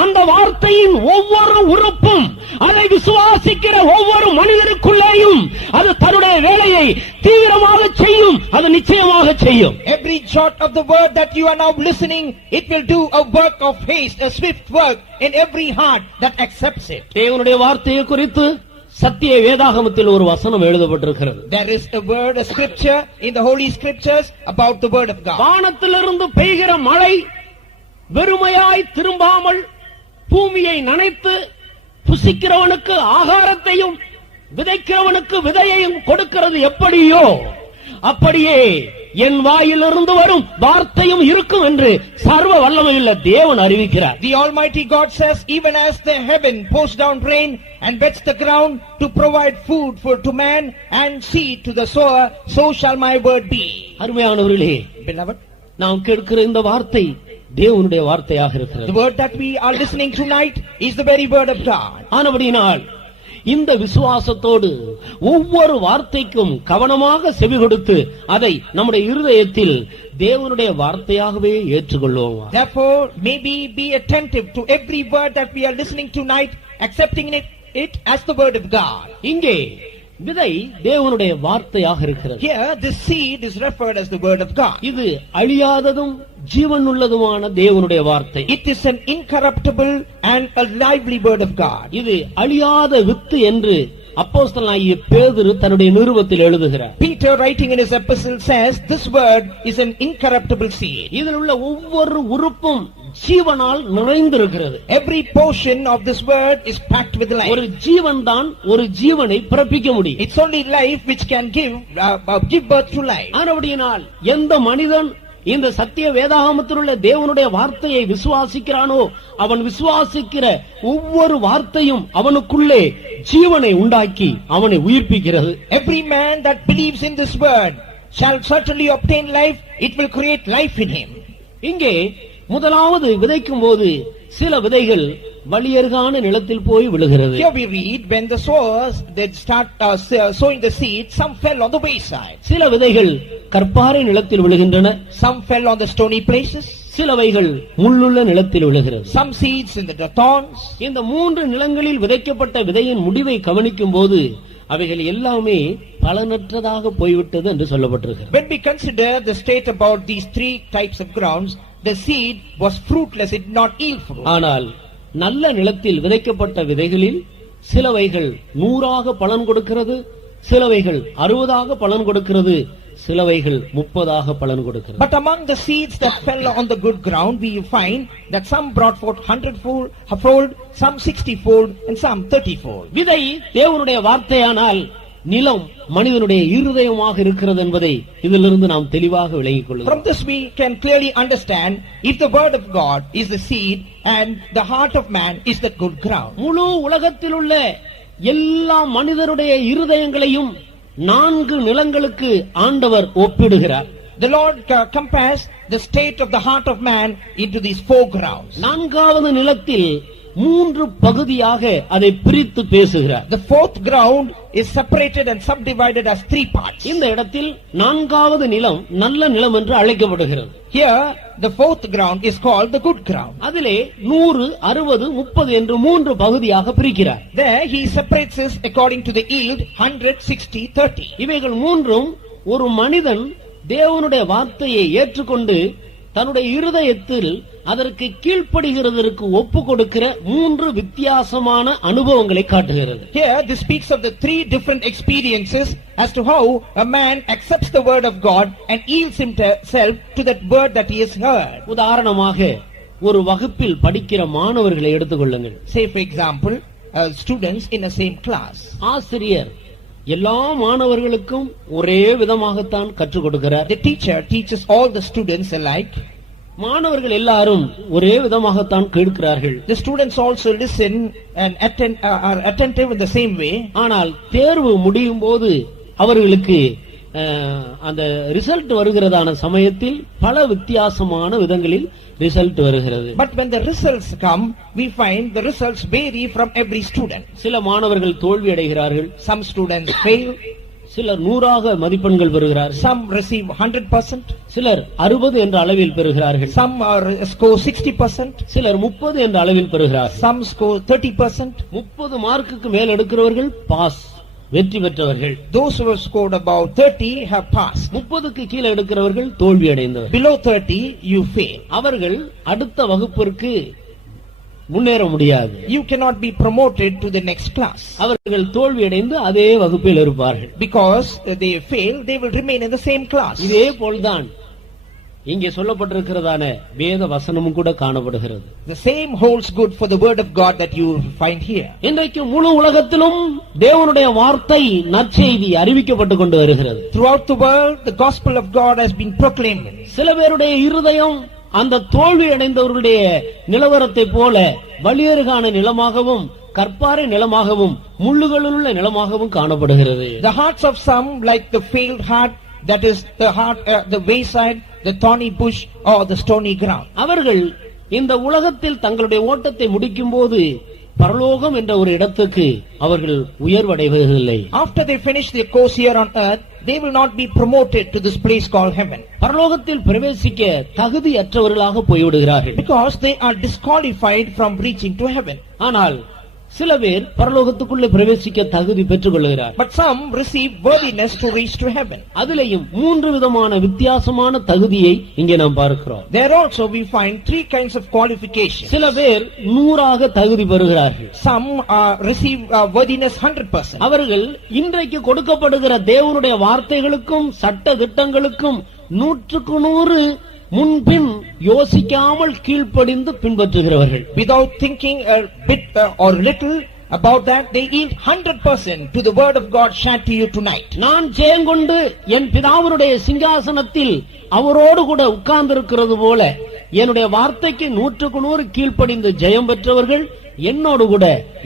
அந்த வார்த்தையின் ஒவ்வொரு உறுப்பும் அதை விசுவாசிக்கிற ஒவ்வொரு மனிதனுக்குள்ளேயும் அது தன்னுடைய வேலையை தீவிரமாக செய்யும், அது நிச்சயமாக செய்யும். Every jot of the word that you are now listening, it will do a work of haste, a swift work in every heart that accepts it. தேவனுடைய வார்த்தையை குறித்து சத்திய வேதாகமத்தில் ஒரு வசனம் எழுதப்பட்டிருக்கிறது. There is a word, a scripture in the holy scriptures about the word of God. வானத்திலிருந்து பெய்கிற மழை வெறுமையாய் திரும்பாமல் பூமியை நனைத்து புசிக்கிறவனுக்கு ஆகாரத்தையும் விதைக்கிறவனுக்கு விதையையும் கொடுக்கிறது எப்படியோ அப்படியே என் வாயிலிருந்து வரும் வார்த்தையும் இருக்கும் என்று சர்வ வல்லமையுள்ள தேவன் அறிவிக்கிறார். The Almighty God says, even as the heaven pours down rain and wets the ground to provide food to man and seed to the sower, so shall my word be. அருமையானவர்களே, Beloved, நாம் கேட்கிற இந்த வார்த்தை தேவனுடைய வார்த்தையாக இருக்கிறது. The word that we are listening tonight is the very word of God. ஆனபடியினால் இந்த விசுவாசத்தோடு ஒவ்வொரு வார்த்தைக்கும் கவனமாக செவி கொடுத்து அதை நம்முடைய இருதயத்தில் தேவனுடைய வார்த்தையாகவே ஏற்றுக்கொள்வோம். Therefore, maybe be attentive to every word that we are listening tonight, accepting it as the word of God. இங்கே விதை தேவனுடைய வார்த்தையாக இருக்கிறது. Here this seed is referred as the word of God. இது அழியாததும் ஜீவனுள்ளதுமான தேவனுடைய வார்த்தை. It is an incorruptible and a lively word of God. இது அழியாத வித்து என்று அப்போஸ்தலனாகிய பேதுரு தன்னுடைய நிருபத்தில் எழுதுகிறார். Peter writing in his epistle says this word is an incorruptible seed. இதில் உள்ள ஒவ்வொரு உறுப்பும் ஜீவனால் நிறைந்திருக்கிறது. Every portion of this word is packed with life. ஒரு ஜீவன் தான் ஒரு ஜீவனை பிறப்பிக்க முடியும். It's only life which can give birth to life. ஆனபடியினால் எந்த மனிதன் இந்த சத்திய வேதாகமத்தில் உள்ள தேவனுடைய வார்த்தையை விசுவாசிக்கிறானோ அவன் விசுவாசிக்கிற ஒவ்வொரு வார்த்தையும் அவனுக்குள்ளே ஜீவனை உண்டாக்கி அவனை உயிர்ப்பிக்கிறது. Every man that believes in this word shall certainly obtain life. It will create life in him. இங்கே முதலாவது விதைக்கும் போது சில விதைகள் வழியருகான நிலத்தில் போய் விழுகிறது. Here we read, when the sowers they start sowing the seed, some fell on the wayside. சில விதைகள் கற்பாறை நிலத்தில் விழுகின்றன. Some fell on the stony places. சிலவைகள் முள்ளுள்ள நிலத்தில் விழுகிறது. Some seeds in the thorns. இந்த மூன்று நிலங்களில் விதைக்கப்பட்ட விதையின் முடிவை கவனிக்கும் போது அவைகள் எல்லாமே பலனற்றதாக போய்விட்டது என்று சொல்லப்பட்டிருக்கிறது. When we consider the state about these three types of grounds, the seed was fruitless, it did not yield fruit. ஆனால் நல்ல நிலத்தில் விதைக்கப்பட்ட விதைகளில் சிலவைகள் 100 பலன் கொடுக்கிறது, சிலவைகள் 60 பலன் கொடுக்கிறது, சிலவைகள் 30 பலன் கொடுக்கிறது. But among the seeds that fell on the good ground, we find that some brought forth 100-fold, some 60-fold, and some 30-fold. விதை தேவனுடைய வார்த்தையானால் நிலம் மனிதனுடைய இருதயமாக இருக்கிறது என்பதை இதிலிருந்து நாம் தெளிவாக விளங்கிக் கொள்கிறோம். From this we can clearly understand if the word of God is the seed and the heart of man is the good ground. முழு உலகத்தில் உள்ள எல்லா மனிதருடைய இருதயங்களையும் 4 நிலங்களுக்கு ஆண்டவர் ஒப்பிடுகிறார். The Lord compares the state of the heart of man into these 4 grounds. 4வது நிலத்தில் 3 பகுதியாக அதை பிரித்து பேசுகிறார். The 4th ground is separated and subdivided as 3 parts. இந்த இடத்தில் 4வது நிலம் நல்ல நிலம் என்று அழைக்கப்படுகிறது. Here the 4th ground is called the good ground. அதிலே 100, 60, 30 என்று 3 பகுதியாக பிரிக்கிறார். There he separates this according to the yield 100, 60, 30. இவைகள் மூன்றும் ஒரு மனிதன் தேவனுடைய வார்த்தையை ஏற்றுக்கொண்டு தன்னுடைய இருதயத்தில் அதற்கு கீழ்ப்படுகிறதற்கு ஒப்பு கொடுக்கிற 3 வித்தியாசமான அனுபவங்களை காட்டுகிறது. Here this speaks of the 3 different experiences as to how a man accepts the word of God and yields himself to that word that he has heard. உதாரணமாக ஒரு வகுப்பில் படிக்கிற மாணவர்களை எடுத்துக்கொள்ளுங்கள். Say for example, students in the same class. ஆசிரியர் எல்லா மாணவர்களுக்கும் ஒரே விதமாகத்தான் கற்றுக் கொடுக்கிறார். The teacher teaches all the students alike. மாணவர்கள் எல்லாரும் ஒரே விதமாகத்தான் கேட்கிறார்கள். The students also listen and are attentive in the same way. ஆனால் தேர்வு முடியும் போது அவர்களுக்கு அந்த ரிசல்ட் வருகிறதான சமயத்தில் பல வித்தியாசமான விதங்களில் ரிசல்ட் வருகிறது. But when the results come, we find the results vary from every student. சில மாணவர்கள் தோல்வி அடைகிறார்கள். Some students fail. சிலர் 100 மதிப்பெண்கள் பெறுகிறார்கள். Some receive 100%. சிலர் 60 என்ற அளவில் பெறுகிறார்கள். Some score 60%. சிலர் 30 என்ற அளவில் பெறுகிறார்கள். Some score 30%. 30 மார்க்குக்கு மேல் எடுக்கிறவர்கள் பாஸ், வெற்றி பெற்றவர்கள். Those who have scored about 30 have passed. 30க்கு கீழே எடுக்கிறவர்கள் தோல்வி அடைந்தவர்கள். Below 30 you fail. அவர்கள் அடுத்த வகுப்பிற்கு முன்னேற முடியாது. You cannot be promoted to the next class. அவர்கள் தோல்வி அடைந்து அதே வகுப்பில் இருப்பார்கள். Because they fail, they will remain in the same class. இதே போல்தான் இங்கே சொல்லப்பட்டிருக்கிறதான வேத வசனமும் கூட காணப்படுகிறது. The same holds good for the word of God that you find here. இன்றைக்கு முழு உலகத்திலும் தேவனுடைய வார்த்தை நற்செய்தி அறிவிக்கப்பட்டுக் கொண்டு வருகிறது. Throughout the world, the gospel of God has been proclaimed. சில பேருடைய இருதயம் அந்த தோல்வி அடைந்தவர்களுடைய நிலவரத்தை போல வலியருகான நிலமாகவும் கற்பாறை நிலமாகவும் முள்ளுகளுள்ள நிலமாகவும் காணப்படுகிறது. The hearts of some like the failed heart, that is the heart, the wayside, the thorny bush or the stony ground. அவர்கள் இந்த உலகத்தில் தங்களுடைய ஓட்டத்தை முடிக்கும் போது பரலோகம் என்ற ஒரு இடத்துக்கு அவர்கள் உயர்வடைவதில்லை. After they finish their course here on earth, they will not be promoted to this place called heaven. பரலோகத்தில் பிரவேசிக்க தகுதியற்றவர்களாக போய்விடுகிறார்கள். Because they are disqualified from reaching to heaven. ஆனால் சில பேர் பரலோகத்துக்குள்ளே பிரவேசிக்க தகுதி பெற்றுக் கொள்கிறார். But some receive worthiness to reach to heaven. அதிலேயும் 3 விதமான வித்தியாசமான தகுதியை இங்கே நாம் பார்க்கிறோம். There also we find 3 kinds of qualifications. சில பேர் 100 தகுதி பெறுகிறார்கள். Some receive worthiness 100%. அவர்கள் இன்றைக்கு கொடுக்கப்படுகிற தேவனுடைய வார்த்தைகளுக்கும் சட்ட திட்டங்களுக்கும் 100க்கு 100 முன்பின் யோசிக்காமல் கீழ்ப்படிந்து பின்பற்றுகிறவர்கள். Without thinking a bit or little, About that, they yield 100% to the word of God shared to you tonight. நான் ஜெயங்கொண்டு என் பிதாவினுடைய சிங்காசனத்தில் அவரோடு கூட உட்கார்ந்திருக்கிறது போல என்னுடைய வார்த்தைக்கு 100% கீழ்ப்படிந்து ஜெயம் பெற்றவர்கள் என்னோடு கூட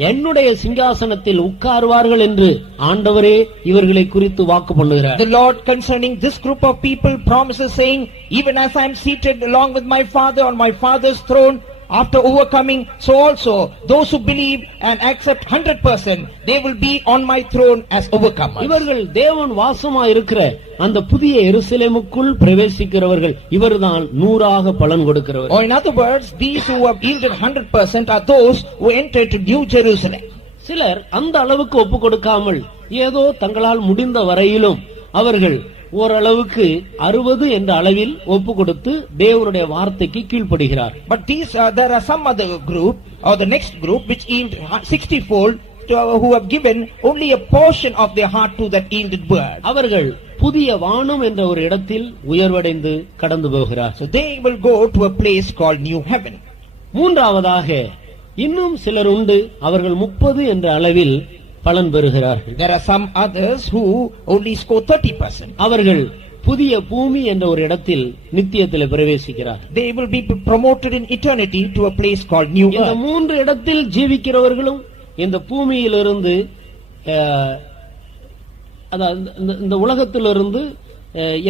என்னுடைய சிங்காசனத்தில் உட்காருவார்கள் என்று ஆண்டவரே இவர்களை குறித்து வாக்கு பண்ணுகிறார். The Lord concerning this group of people promises saying, even as I am seated along with my Father on my Father's throne, after overcoming, so also those who believe and accept 100%, they will be on my throne as overcomers. இவர்கள் தேவன் வாசமா இருக்கிற அந்த புதிய எருசலேமுக்குள் பிரவேசிக்கிறவர்கள், இவர்தான் 100% பலன் கொடுக்கிறவர்கள். Or in other words, these who have yielded 100% are those who enter to New Jerusalem. சிலர் அந்த அளவுக்கு ஒப்பு கொடுக்காமல் ஏதோ தங்களால் முடிந்த வரையிலும் அவர்கள் ஓரளவுக்கு 60 என்ற அளவில் ஒப்பு கொடுத்து தேவனுடைய வார்த்தைக்கு கீழ்ப்படுகிறார். But there are some other group or the next group which yield 60-fold who have given only a portion of their heart to that yielded word. அவர்கள் புதிய வானம் என்ற ஒரு இடத்தில் உயர்வடைந்து கடந்து போகிறார். So they will go to a place called New Heaven. மூன்றாவதாக இன்னும் சிலர் உண்டு, அவர்கள் 30 என்ற அளவில் பலன் பெறுகிறார்கள். There are some others who only score 30%. அவர்கள் புதிய பூமி என்ற ஒரு இடத்தில் நித்தியத்தில் பிரவேசிக்கிறார்கள். They will be promoted in eternity to a place called New Earth. இந்த மூன்று இடத்தில் ஜீவிக்கிறவர்களும் இந்த பூமியிலிருந்து இந்த உலகத்திலிருந்து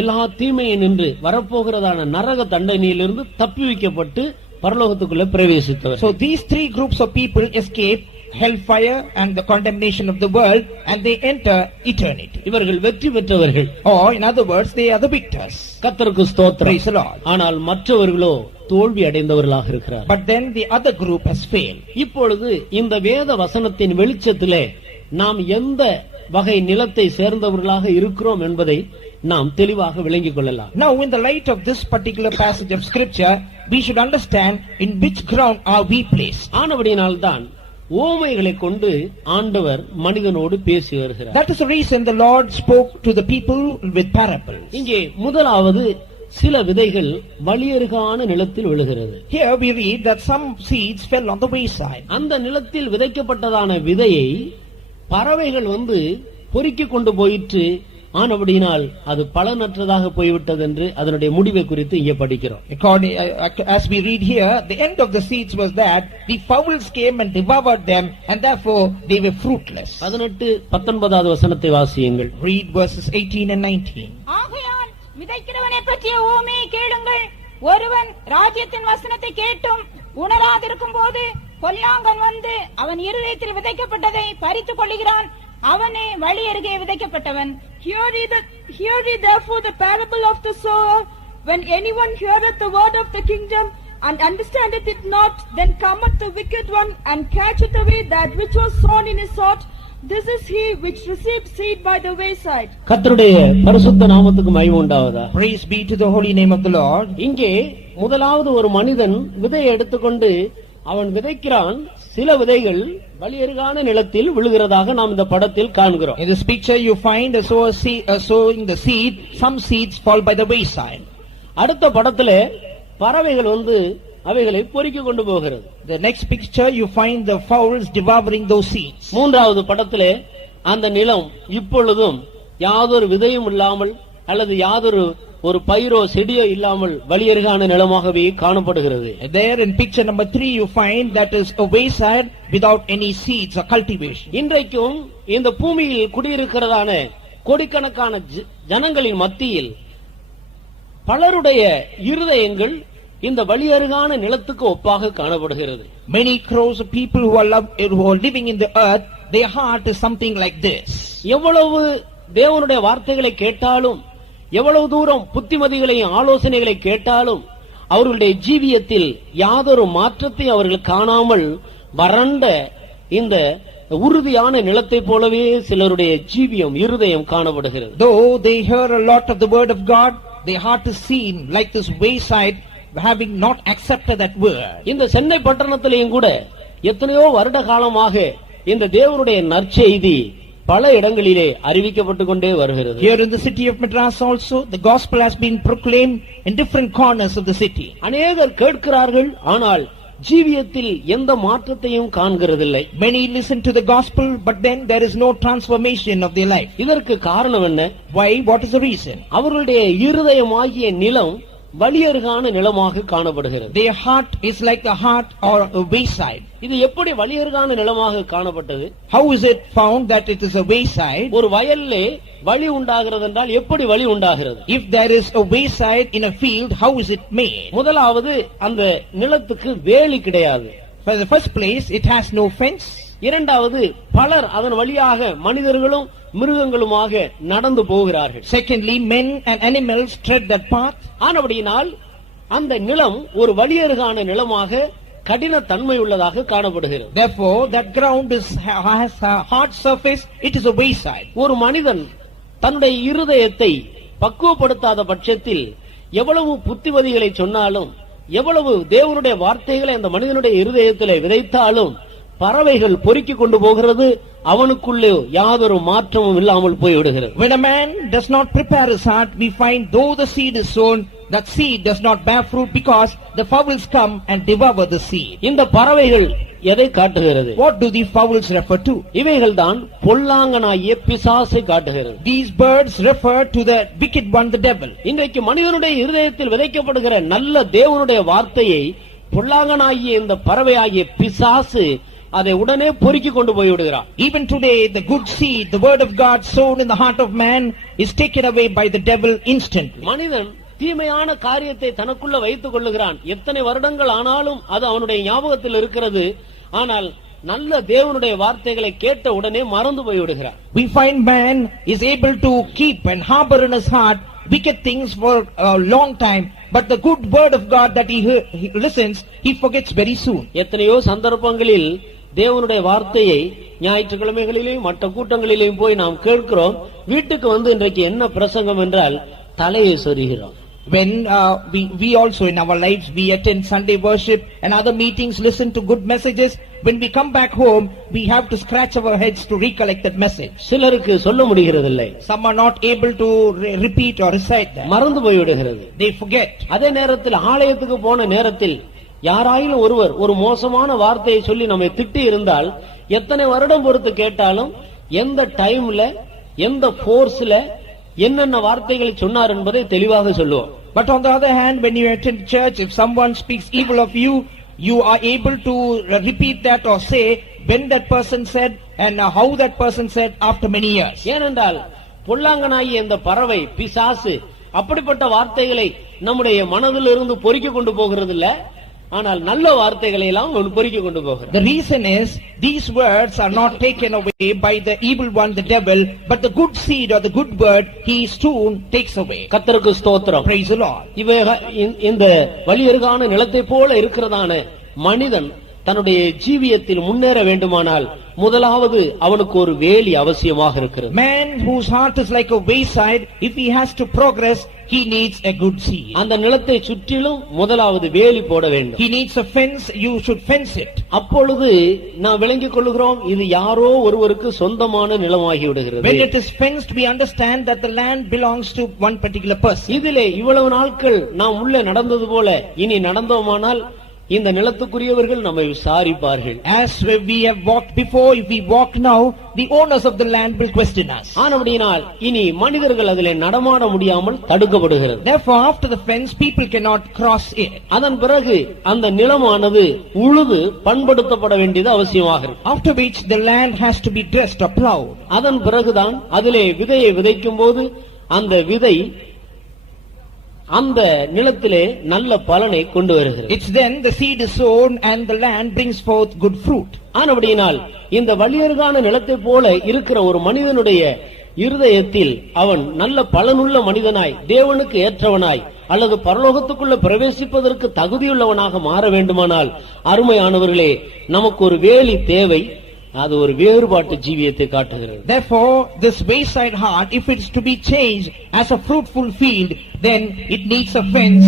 எல்லா தீமையை நின்று வரப்போகிறதான நரக தண்டனையிலிருந்து தப்பி வைக்கப்பட்டு பரலோகத்துக்குள்ள பிரவேசித்தவர். So these three groups of people escape hellfire and the condemnation of the world, and they enter eternity. இவர்கள் வெற்றி பெற்றவர்கள். Or in other words, they are the victors. கர்த்தருக்கு ஸ்தோத்திரம். Praise the Lord. ஆனால் மற்றவர்களோ தோல்வி அடைந்தவர்களாக இருக்கிறார். But then the other group has failed. இப்பொழுது இந்த வேத வசனத்தின் வெளிச்சத்திலே நாம் எந்த வகை நிலத்தை சேர்ந்தவர்களாக இருக்கிறோம் என்பதை நாம் தெளிவாக விளங்கிக் கொள்ளலாம். Now in the light of this particular passage of scripture, we should understand in which ground are we placed. ஆனபடியினால்தான் ஓமைகளை கொண்டு ஆண்டவர் மனிதனோடு பேசி வருகிறார். That is the reason the Lord spoke to the people with parables. இங்கே முதலாவது சில விதைகள் வழியருகான நிலத்தில் விழுகிறது. Here we read that some seeds fell on the wayside. அந்த நிலத்தில் விதைக்கப்பட்டதான விதையை பறவைகள் வந்து பொறுக்கிக் கொண்டு போயிற்று. ஆனபடியினால் அது பலனற்றதாக போய்விட்டது என்று அதனுடைய முடிவை குறித்து இங்கே படிக்கிறோம். As we read here, the end of the seeds was that the fowls came and devoured them, and therefore they were fruitless. 18-19 வசனத்தை வாசியுங்கள். Read verses 18 and 19. ஆகையால் விதைக்கிறவனை பற்றிய ஊமையை கேளுங்கள். ஒருவன் ராஜ்யத்தின் வசனத்தை கேட்டும் உணராதிருக்கும் போது பொல்லாங்கன் வந்து அவன் இருதயத்தில் விதைக்கப்பட்டதை பறித்துக் கொள்ளுகிறான். அவனே வழி அருகே விதைக்கப்பட்டவன். Hear ye therefore the parable of the sower. When anyone heareth the word of the kingdom, and understandeth it not, then cometh the wicked one, and catcheth away that which was sown in his heart. This is he which received seed by the wayside. கர்த்தருடைய பரிசுத்த நாமத்துக்கு மகிமை உண்டாவதா. Praise be to the holy name of the Lord. இங்கே முதலாவது ஒரு மனிதன் விதையை எடுத்துக்கொண்டு அவன் விதைக்கிறான். சில விதைகள் வழியருகான நிலத்தில் விழுகிறதாக நாம் இந்த படத்தில் காண்கிறோம். In this picture you find a sower sowing the seed. Some seeds fall by the wayside. அடுத்த படத்திலே பறவைகள் வந்து அவைகளை பொறுக்கிக் கொண்டு போகிறது. The next picture you find the fowls devouring those seeds. மூன்றாவது படத்திலே அந்த நிலம் இப்பொழுதும் யாதொரு விதையும் இல்லாமல் அல்லது யாதொரு ஒரு பயிரோ செடியோ இல்லாமல் வழியருகான நிலமாகவே காணப்படுகிறது. There in picture number 3 you find that is a wayside without any seeds or cultivation. இன்றைக்கும் இந்த பூமியில் குடியிருக்கிறதான கோடிக்கணக்கான ஜனங்களின் மத்தியில் பலருடைய இருதயங்கள் இந்த வழியருகான நிலத்துக்கு ஒப்பாக காணப்படுகிறது. Many crores of people who are living in the earth, their heart is something like this. எவ்வளவு தேவனுடைய வார்த்தைகளை கேட்டாலும், எவ்வளவு தூரம் புத்திமதிகளையும் ஆலோசனைகளை கேட்டாலும் அவர்களுடைய ஜீவியத்தில் யாதொரு மாற்றத்தை அவர்கள் காணாமல் வறண்ட இந்த உறுதியான நிலத்தை போலவே சிலருடைய ஜீவியம் இருதயம் காணப்படுகிறது. Though they hear a lot of the word of God, their heart is seen like this wayside, having not accepted that word. இந்த சென்னை பட்டணத்திலேயும் கூட எத்தனையோ வருட காலமாக இந்த தேவனுடைய நற்செய்தி பல இடங்களிலே அறிவிக்கப்பட்டு கொண்டே வருகிறது. Here in the city of Madras also, the gospel has been proclaimed in different corners of the city. அநேகர் கேட்கிறார்கள், ஆனால் ஜீவியத்தில் எந்த மாற்றத்தையும் காண்கிறதில்லை. Many listen to the gospel, but then there is no transformation of their life. இதற்கு காரணம் என்ன? Why? What is the reason? அவர்களுடைய இருதயமாகிய நிலம் வலியருகான நிலமாக காணப்படுகிறது. Their heart is like a heart or a wayside. இது எப்படி வலியருகான நிலமாக காணப்பட்டது? How is it found that it is a wayside? ஒரு வயல்லே வழி உண்டாகிறது என்றால் எப்படி வழி உண்டாகிறது? If there is a wayside in a field, how is it made? முதலாவது அந்த நிலத்துக்கு வேலி கிடையாது. For the first place, it has no fence. இரண்டாவது பலர் அதன் வழியாக மனிதர்களும் மிருகங்களுமாக நடந்து போகிறார்கள். Secondly, men and animals tread that path. ஆனபடியினால் அந்த நிலம் ஒரு வலியருகான நிலமாக கடின தன்மை உள்ளதாக காணப்படுகிறது. Therefore, that ground has a hard surface. It is a wayside. ஒரு மனிதன் தன்னுடைய இருதயத்தை பக்குவப்படுத்தாத பட்சத்தில் எவ்வளவு புத்திமதிகளை சொன்னாலும், எவ்வளவு தேவனுடைய வார்த்தைகளை அந்த மனிதனுடைய இருதயத்திலே விதைத்தாலும் பறவைகள் பொறுக்கி கொண்டு போகிறது, அவனுக்குள்ளே யாதொரு மாற்றமும் இல்லாமல் போய்விடுகிறது. When a man does not prepare his heart, we find though the seed is sown, that seed does not bear fruit because the fowls come and devour the seed. இந்த பறவைகள் எதை காட்டுகிறது? What do the fowls refer to? இவைகள் தான் பொல்லாங்கனாகிய பிசாசை காட்டுகிறது. These birds refer to the wicked one, the devil. இன்றைக்கு மனிதனுடைய இருதயத்தில் விதைக்கப்படுகிற நல்ல தேவனுடைய வார்த்தையை பொல்லாங்கனாகிய இந்த பறவையாகிய பிசாசு அதை உடனே பொறுக்கி கொண்டு போய் விடுகிறார். Even today, the good seed, the word of God sown in the heart of man, is taken away by the devil instantly. மனிதன் தீமையான காரியத்தை தனக்குள்ள வைத்துக் கொள்ளுகிறான். எத்தனை வருடங்கள் ஆனாலும் அது அவனுடைய ஞாபகத்தில் இருக்கிறது. ஆனால் நல்ல தேவனுடைய வார்த்தைகளை கேட்ட உடனே மறந்து போய் விடுகிறார். We find man is able to keep and harbor in his heart wicked things for a long time, but the good word of God that he listens, he forgets very soon. எத்தனையோ சந்தர்ப்பங்களில் தேவனுடைய வார்த்தையை ஞாயிற்றுக்கிழமைகளிலேயும் மற்ற கூட்டங்களிலேயும் போய் நாம் கேட்கிறோம். வீட்டுக்கு வந்து இன்றைக்கு என்ன பிரசங்கம் என்றால் தலையை சொரிகிறோம். When we also in our lives, we attend Sunday worship and other meetings, listen to good messages. When we come back home, we have to scratch our heads to recollect that message. சிலருக்கு சொல்ல முடிகிறதில்லை. Some are not able to repeat or recite that. மறந்து போய்விடுகிறது. They forget. அதே நேரத்தில் ஆலயத்துக்கு போன நேரத்தில் யாராயிலும் ஒருவர் ஒரு மோசமான வார்த்தையை சொல்லி நம்மை திட்டி இருந்தால் எத்தனை வருடம் பொறுத்து கேட்டாலும் எந்த டைம்ல எந்த போர்ஸ்ல என்னென்ன வார்த்தைகளை சொன்னார் என்பதை தெளிவாக சொல்லுவோம். But on the other hand, when you attend church, if someone speaks evil of you, you are able to repeat that or say when that person said and how that person said after many years. ஏனென்றால் பொல்லாங்கனாகிய இந்த பறவை பிசாசு அப்படிப்பட்ட வார்த்தைகளை நம்முடைய மனதிலிருந்து பொறுக்கி கொண்டு போகிறது இல்ல, ஆனால் நல்ல வார்த்தைகளை எல்லாம் பொறுக்கி கொண்டு போகிறார். The reason is these words are not taken away by the evil one, the devil, but the good seed or the good word he soon takes away. கர்த்தருக்கு ஸ்தோத்திரம். Praise the Lord. இந்த வலியருகான நிலத்தை போல இருக்கிறதான மனிதன் தன்னுடைய ஜீவியத்தில் முன்னேற வேண்டுமானால் முதலாவது அவனுக்கு ஒரு வேலி அவசியமாக இருக்கிறது. Man whose heart is like a wayside, if he has to progress, he needs a good seed. அந்த நிலத்தை சுற்றிலும் முதலாவது வேலி போட வேண்டும். He needs a fence. You should fence it. அப்பொழுது நாம் விளங்கிக் கொள்கிறோம் இது யாரோ ஒருவருக்கு சொந்தமான நிலமாகி விடுகிறது. When it is fenced, we understand that the land belongs to one particular person. இதிலே இவ்வளவு நாட்கள் நாம் உள்ளே நடந்தது போல இனி நடந்தோமானால் இந்த நிலத்துக்குரியவர்கள் நம்மை விசாரிப்பார்கள். As we have walked before, if we walk now, the owners of the land will question us. ஆனபடியால் இனி மனிதர்கள் அதிலே நடமாட முடியாமல் தடுக்கப்படுகிறது. Therefore, after the fence, people cannot cross it. அதன் பிறகு அந்த நிலமானது உழுது பண்படுத்தப்பட வேண்டியது அவசியமாக இருக்கு. After which the land has to be dressed or plowed. அதன் பிறகுதான் அதிலே விதையை விதைக்கும் போது அந்த விதை அந்த நிலத்திலே நல்ல பலனை கொண்டு வருகிறது. It's then the seed is sown and the land brings forth good fruit. ஆனபடியினால் இந்த வலியருகான நிலத்தை போல இருக்கிற ஒரு மனிதனுடைய இருதயத்தில் அவன் நல்ல பலனுள்ள மனிதனாய் தேவனுக்கு ஏற்றவனாய் அல்லது பரலோகத்துக்குள்ள பிரவேசிப்பதற்கு தகுதியுள்ளவனாக மாற வேண்டுமானால் அருமையானவர்களே நமக்கு ஒரு வேலி தேவை. அது ஒரு வேறுபாட்டு ஜீவியத்தை காட்டுகிறது. Therefore, this wayside heart, if it is to be changed as a fruitful field, then it needs a fence.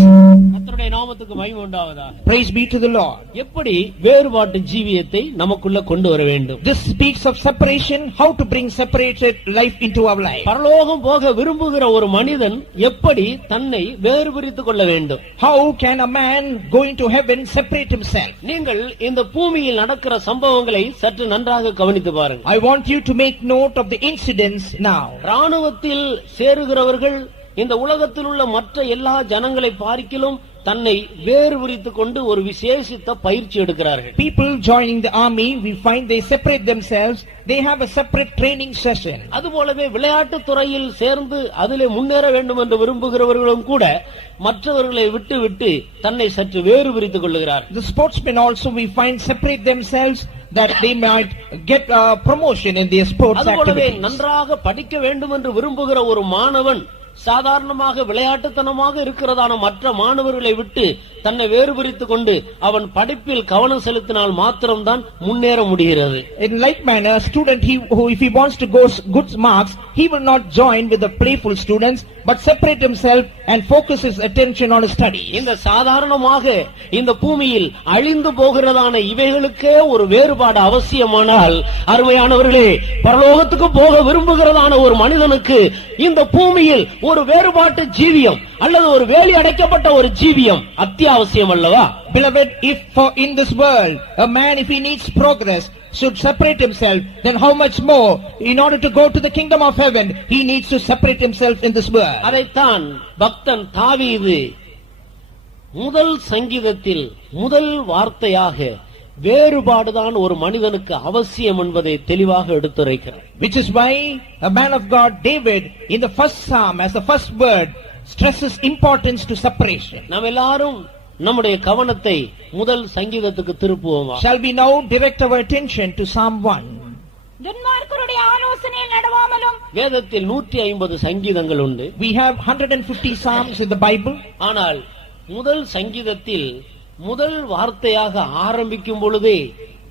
கர்த்தருடைய நாமத்துக்கு மகிமை உண்டாவதாக. Praise be to the Lord. எப்படி வேறுபாட்டு ஜீவியத்தை நமக்குள்ள கொண்டு வர வேண்டும்? This speaks of separation, how to bring separated life into our life. பரலோகம் போக விரும்புகிற ஒரு மனிதன் எப்படி தன்னை வேறுபிரித்துக் கொள்ள வேண்டும்? How can a man going to heaven separate himself? நீங்கள் இந்த பூமியில் நடக்கிற சம்பவங்களை சற்று நன்றாக கவனித்து பாருங்கள். I want you to make note of the incidents now. ராணுவத்தில் சேருகிறவர்கள் இந்த உலகத்தில் உள்ள மற்ற எல்லா ஜனங்களை பார்க்கிலும் தன்னை வேறுபிரித்துக் கொண்டு ஒரு விசேஷித்த பயிற்சி எடுக்கிறார்கள். People joining the army, we find they separate themselves. They have a separate training session. அதுபோலவே விளையாட்டு துறையில் சேர்ந்து அதிலே முன்னேற வேண்டும் என்று விரும்புகிறவர்களும் கூட மற்றவர்களை விட்டு விட்டு தன்னை சற்று வேறுபிரித்துக் கொள்ளுகிறார்கள். The sportsmen also we find separate themselves that they might get a promotion in their sports அதுபோலவே activities. நன்றாக படிக்க வேண்டும் என்று விரும்புகிற ஒரு மாணவன் சாதாரணமாக விளையாட்டுத்தனமாக இருக்கிறதான மற்ற மாணவர்களை விட்டு தன்னை வேறுபிரித்துக் கொண்டு அவன் படிப்பில் கவனம் செலுத்தினால் மாத்திரம்தான் முன்னேற முடிகிறது. In like manner, a student who if he wants to go good marks, he will not join with the playful students, but separate himself and focus his attention on his studies. இந்த சாதாரணமாக இந்த பூமியில் அழிந்து போகிறதான இவைகளுக்கே ஒரு வேறுபாடு அவசியமானால், அருமையானவர்களே, பரலோகத்துக்கு போக விரும்புகிறதான ஒரு மனிதனுக்கு இந்த பூமியில் ஒரு வேறுபாட்டு ஜீவியம் அல்லது ஒரு வேலி அடைக்கப்பட்ட ஒரு ஜீவியம் அத்தியாவசியம் அல்லவா? Beloved, if for in this world a man, if he needs progress, should separate himself, then how much more in order to go to the kingdom of heaven he needs to separate himself in this world. அதைத்தான் பக்தன் தாவீது முதல் சங்கீதத்தில் முதல் வார்த்தையாக வேறுபாடுதான் ஒரு மனிதனுக்கு அவசியம் என்பதை தெளிவாக எடுத்துரைக்கிறார். Which is why a man of God, David, in the first psalm as the first word stresses importance to separation. நாம் எல்லாரும் நம்முடைய கவனத்தை முதல் சங்கீதத்துக்கு திருப்புவோமா? Shall we now direct our attention to Psalm 1? துன்மார்க்கருடைய ஆலோசனையில் நடவாமலும். வேதத்தில் 150 சங்கீதங்கள் உண்டு. We have 150 psalms in the Bible. ஆனால் முதல் சங்கீதத்தில் முதல் வார்த்தையாக ஆரம்பிக்கும் பொழுதே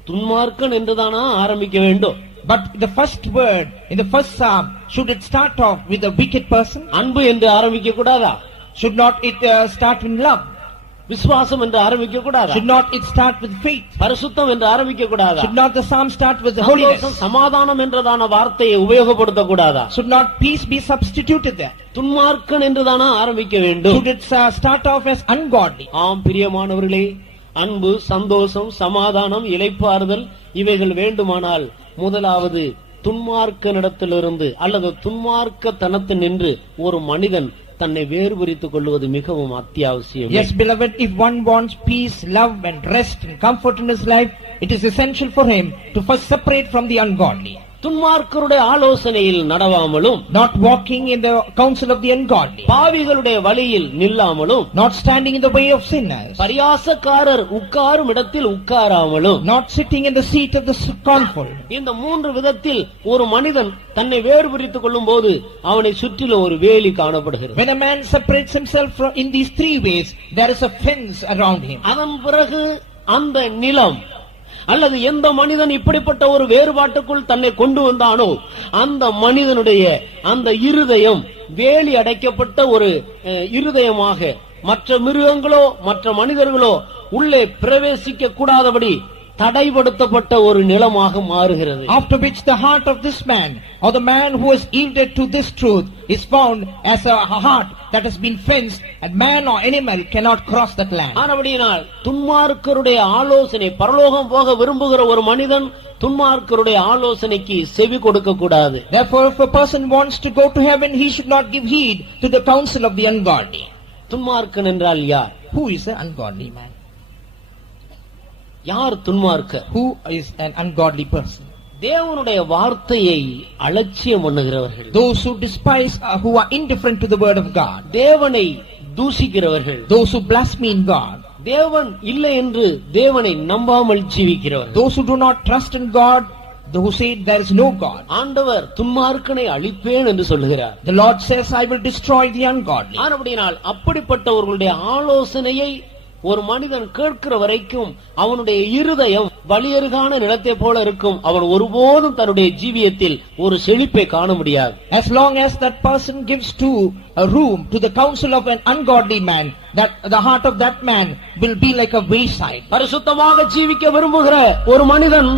துன்மார்க்கன் என்றுதானா ஆரம்பிக்க வேண்டும்? But the first word in the first psalm, should it start off with a wicked person? அன்பு என்று ஆரம்பிக்க கூடாதா? Should not it start with love? விசுவாசம் என்று ஆரம்பிக்க கூடாதா? Should not it start with faith? பரிசுத்தம் என்று ஆரம்பிக்க கூடாதா? Should not the psalm start with holiness? சமாதானம் என்றதான வார்த்தையை உபயோகப்படுத்த கூடாதா? Should not peace be substituted there? துன்மார்க்கன் என்றுதானா ஆரம்பிக்க வேண்டும்? Should it start off as ungodly? ஆம் பிரியமானவர்களே, அன்பு, சந்தோஷம், சமாதானம், இளைப்பாறுதல் இவைகள் வேண்டுமானால் முதலாவது துன்மார்க்கனிடத்திலிருந்து அல்லது துன்மார்க்கத்தனத்தினின்று ஒரு மனிதன் தன்னை வேறுபிரித்துக் கொள்வது மிகவும் அத்தியாவசியம். Yes, beloved, if one wants peace, love and rest and comfort in his life, it is essential for him to first separate from the ungodly. துன்மார்க்கருடைய ஆலோசனையில் நடவாமலும், not walking in the counsel of the ungodly, பாவிகளுடைய வழியில் நில்லாமலும், not standing in the way of sinners, பரியாசக்காரர் உட்காரும் இடத்தில் உட்காராமலும், not sitting in the seat of the scornful. இந்த மூன்று விதத்தில் ஒரு மனிதன் தன்னை வேறுபிரித்துக் கொள்ளும் போது அவனை சுற்றிலும் ஒரு வேலி காணப்படுகிறது. When a man separates himself from in these three ways, there is a fence around him. அதன் பிறகு அந்த நிலம் அல்லது எந்த மனிதன் இப்படிப்பட்ட ஒரு வேறுபாட்டுக்குள் தன்னை கொண்டு வந்தானோ அந்த மனிதனுடைய அந்த இருதயம் வேலி அடைக்கப்பட்ட ஒரு இருதயமாக மற்ற மிருகங்களோ மற்ற மனிதர்களோ உள்ளே பிரவேசிக்க கூடாதபடி தடைப்படுத்தப்பட்ட ஒரு நிலமாக மாறுகிறது. After which the heart of this man or the man who has yielded to this truth is found as a heart that has been fenced, and man or animal cannot cross that land. ஆனபடியினால் துன்மார்க்கருடைய ஆலோசனை, பரலோகம் போக விரும்புகிற ஒரு மனிதன் துன்மார்க்கருடைய ஆலோசனைக்கு செவி கொடுக்க கூடாது. Therefore, if a person wants to go to heaven, he should not give heed to the counsel of the ungodly. துன்மார்க்கன் என்றால் யார்? Who is an ungodly man? யார் துன்மார்க்கர்? Who is an ungodly person? தேவனுடைய வார்த்தையை அலட்சியம் பண்ணுகிறவர்கள், those who despise, who are indifferent to the word of God, தேவனை தூஷிக்கிறவர்கள், those who blaspheme God, தேவன் இல்லை என்று தேவனை நம்பாமல் ஜீவிக்கிறவர்கள், those who do not trust in God, who say there is no God. ஆண்டவர் துன்மார்க்கனை அழிப்பேன் என்று சொல்லுகிறார். The Lord says, I will destroy the ungodly. ஆனபடியால் அப்படிப்பட்டவர்களுடைய ஆலோசனையை ஒரு மனிதன் கேட்கிற வரைக்கும் அவனுடைய இருதயம் வலியருகான நிலத்தை போல இருக்கும். அவன் ஒருபோதும் தன்னுடைய ஜீவியத்தில் ஒரு செழிப்பை காண முடியாது. As long as that person gives to a room to the counsel of an ungodly man, that the heart of that man will be like a wayside. பரிசுத்தமாக ஜீவிக்க விரும்புகிற ஒரு மனிதன்,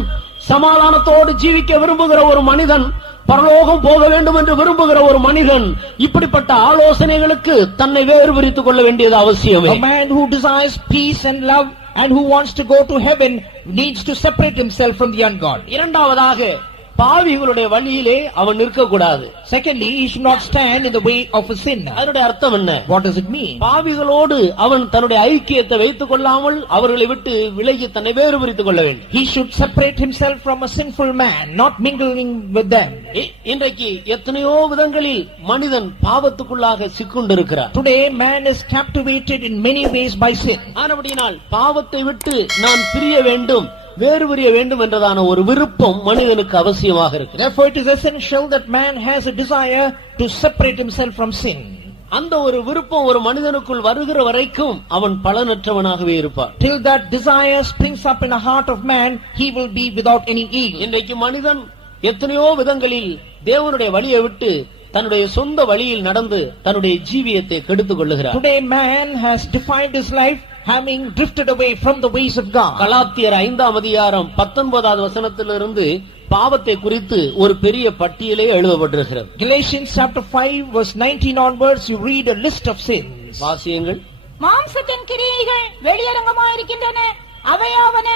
சமாதானத்தோடு ஜீவிக்க விரும்புகிற ஒரு மனிதன், பரலோகம் போக வேண்டும் என்று விரும்புகிற ஒரு மனிதன் இப்படிப்பட்ட ஆலோசனைகளுக்கு தன்னை வேறு பிரித்துக் கொள்ள வேண்டியது அவசியமே. A man who desires peace and love and who wants to go to heaven needs to separate himself from the ungodly. இரண்டாவதாக பாவிகளுடைய வழியிலே அவன் நிற்கக்கூடாது. Secondly, he should not stand in the way of a sinner. அதனுடைய அர்த்தம் என்ன? What does it mean? பாவிகளோடு அவன் தன்னுடைய ஐக்கியத்தை வைத்துக் கொள்ளாமல் அவர்களை விட்டு விலகி தன்னை வேறு பிரித்துக் கொள்ள வேண்டும். He should separate himself from a sinful man, not mingling with them. இன்றைக்கு எத்தனையோ விதங்களில் மனிதன் பாவத்துக்குள்ளாக சிக்குண்டிருக்கிறார். Today man is captivated in many ways by sin. ஆனபடியால் பாவத்தை விட்டு நான் பிரிய வேண்டும், வேறு பிரிய வேண்டும் என்றதான ஒரு விருப்பம் மனிதனுக்கு அவசியமாக இருக்கு. Therefore it is essential that man has a desire to separate himself from sin. அந்த ஒரு விருப்பம் ஒரு மனிதனுக்குள் வருகிற வரைக்கும் அவன் பலனற்றவனாகவே இருப்பான். Till that desire springs up in the heart of man, he will be without any evil. இன்றைக்கு மனிதன் எத்தனையோ விதங்களில் தேவனுடைய வழியை விட்டு தன்னுடைய சொந்த வழியில் நடந்து தன்னுடைய ஜீவியத்தை கெடுத்துக் கொள்ளுகிறார். Today man has defined his life having drifted away from the ways of God. கலாத்தியர் 5ஆம் அதிகாரம் 19வது வசனத்திலிருந்து பாவத்தை குறித்து ஒரு பெரிய பட்டியலே எழுதப்பட்டிருக்கிறது. Galatians chapter 5 verse 19 onwards you read a list of sins. வாசியுங்கள். மாம்சத்தின் கிரியைகள் வெளியரங்கமாயிருக்கின்றன. அவையாவன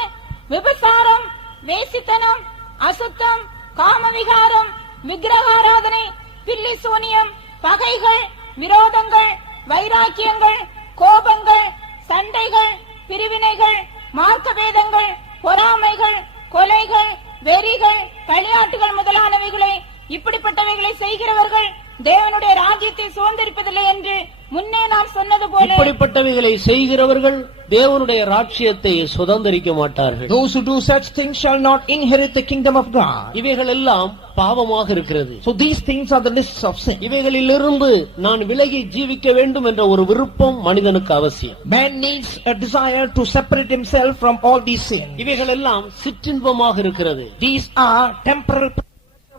விபசாரம், வேசித்தனம், அசுத்தம், காமவிகாரம், விக்கிரகாராதனை, பில்லி சூனியம், பகைகள், விரோதங்கள், வைராக்கியங்கள், கோபங்கள், சண்டைகள், பிரிவினைகள், மார்க்கபேதங்கள், பொறாமைகள், கொலைகள், வெறிகள், களியாட்டுகள் முதலானவைகளை இப்படிப்பட்டவைகளை செய்கிறவர்கள் தேவனுடைய ராஜ்யத்தை சுதந்தரிப்பதில்லை என்று முன்னே நாம் சொன்னது போல இப்படிப்பட்டவைகளை செய்கிறவர்கள் தேவனுடைய ராஜ்யத்தை சுதந்தரிக்க மாட்டார்கள். Those who do such things shall not inherit the kingdom of God. இவைகள் எல்லாம் பாவமாக இருக்கிறது. So these things are the lists of sin. இவைகளிலிருந்து நான் விலகி ஜீவிக்க வேண்டும் என்ற ஒரு விருப்பம் மனிதனுக்கு அவசியம். Man needs a desire to separate himself from all these sins. இவைகள் எல்லாம் சிற்றின்பமாக இருக்கிறது. These are temporal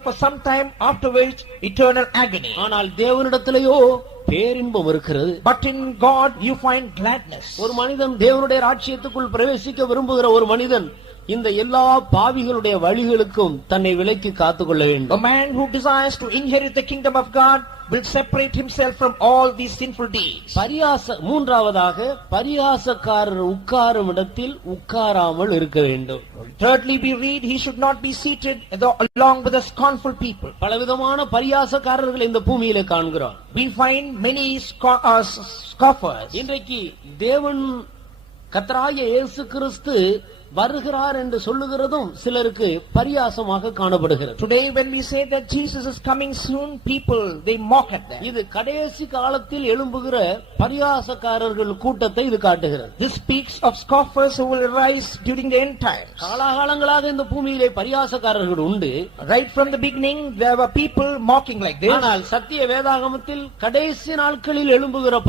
for some time, afterwards eternal agony. ஆனால் தேவனிடத்திலேயோ பேரின்பம் இருக்கிறது. But in God you find gladness. ஒரு மனிதன் தேவனுடைய ராஜ்யத்துக்குள் பிரவேசிக்க விரும்புகிற ஒரு மனிதன் இந்த எல்லா பாவிகளுடைய வழிகளுக்கும் தன்னை விலக்கி காத்துக்கொள்ள வேண்டும். A man who desires to inherit the kingdom of God will separate himself from all these sinful deeds. மூன்றாவதாக பரியாசக்காரர் உட்காரும் இடத்தில் உட்காராமல் இருக்க வேண்டும். Thirdly, we read he should not be seated along with the scornful people. பலவிதமான பரியாசக்காரர்கள் இந்த பூமியிலே காண்கிறோம். We find many scoffers. இன்றைக்கு தேவன் கர்த்தராகிய இயேசு கிறிஸ்து வருகிறார் என்று சொல்லுகிறதும் சிலருக்கு பரியாசமாக காணப்படுகிறது. Today when we say that Jesus is coming soon, people they mock at that. இது கடைசி காலத்தில் எழும்புகிற பரியாசக்காரர்கள் கூட்டத்தை இது காட்டுகிறது. This speaks of scoffers who will arise during the end times. காலாகாலங்களாக இந்த பூமியிலே பரியாசக்காரர்கள் உண்டு. Right from the beginning there were people mocking like this. ஆனால் சத்திய வேதாகமத்தில் கடைசி நாட்களில் எழும்புகிற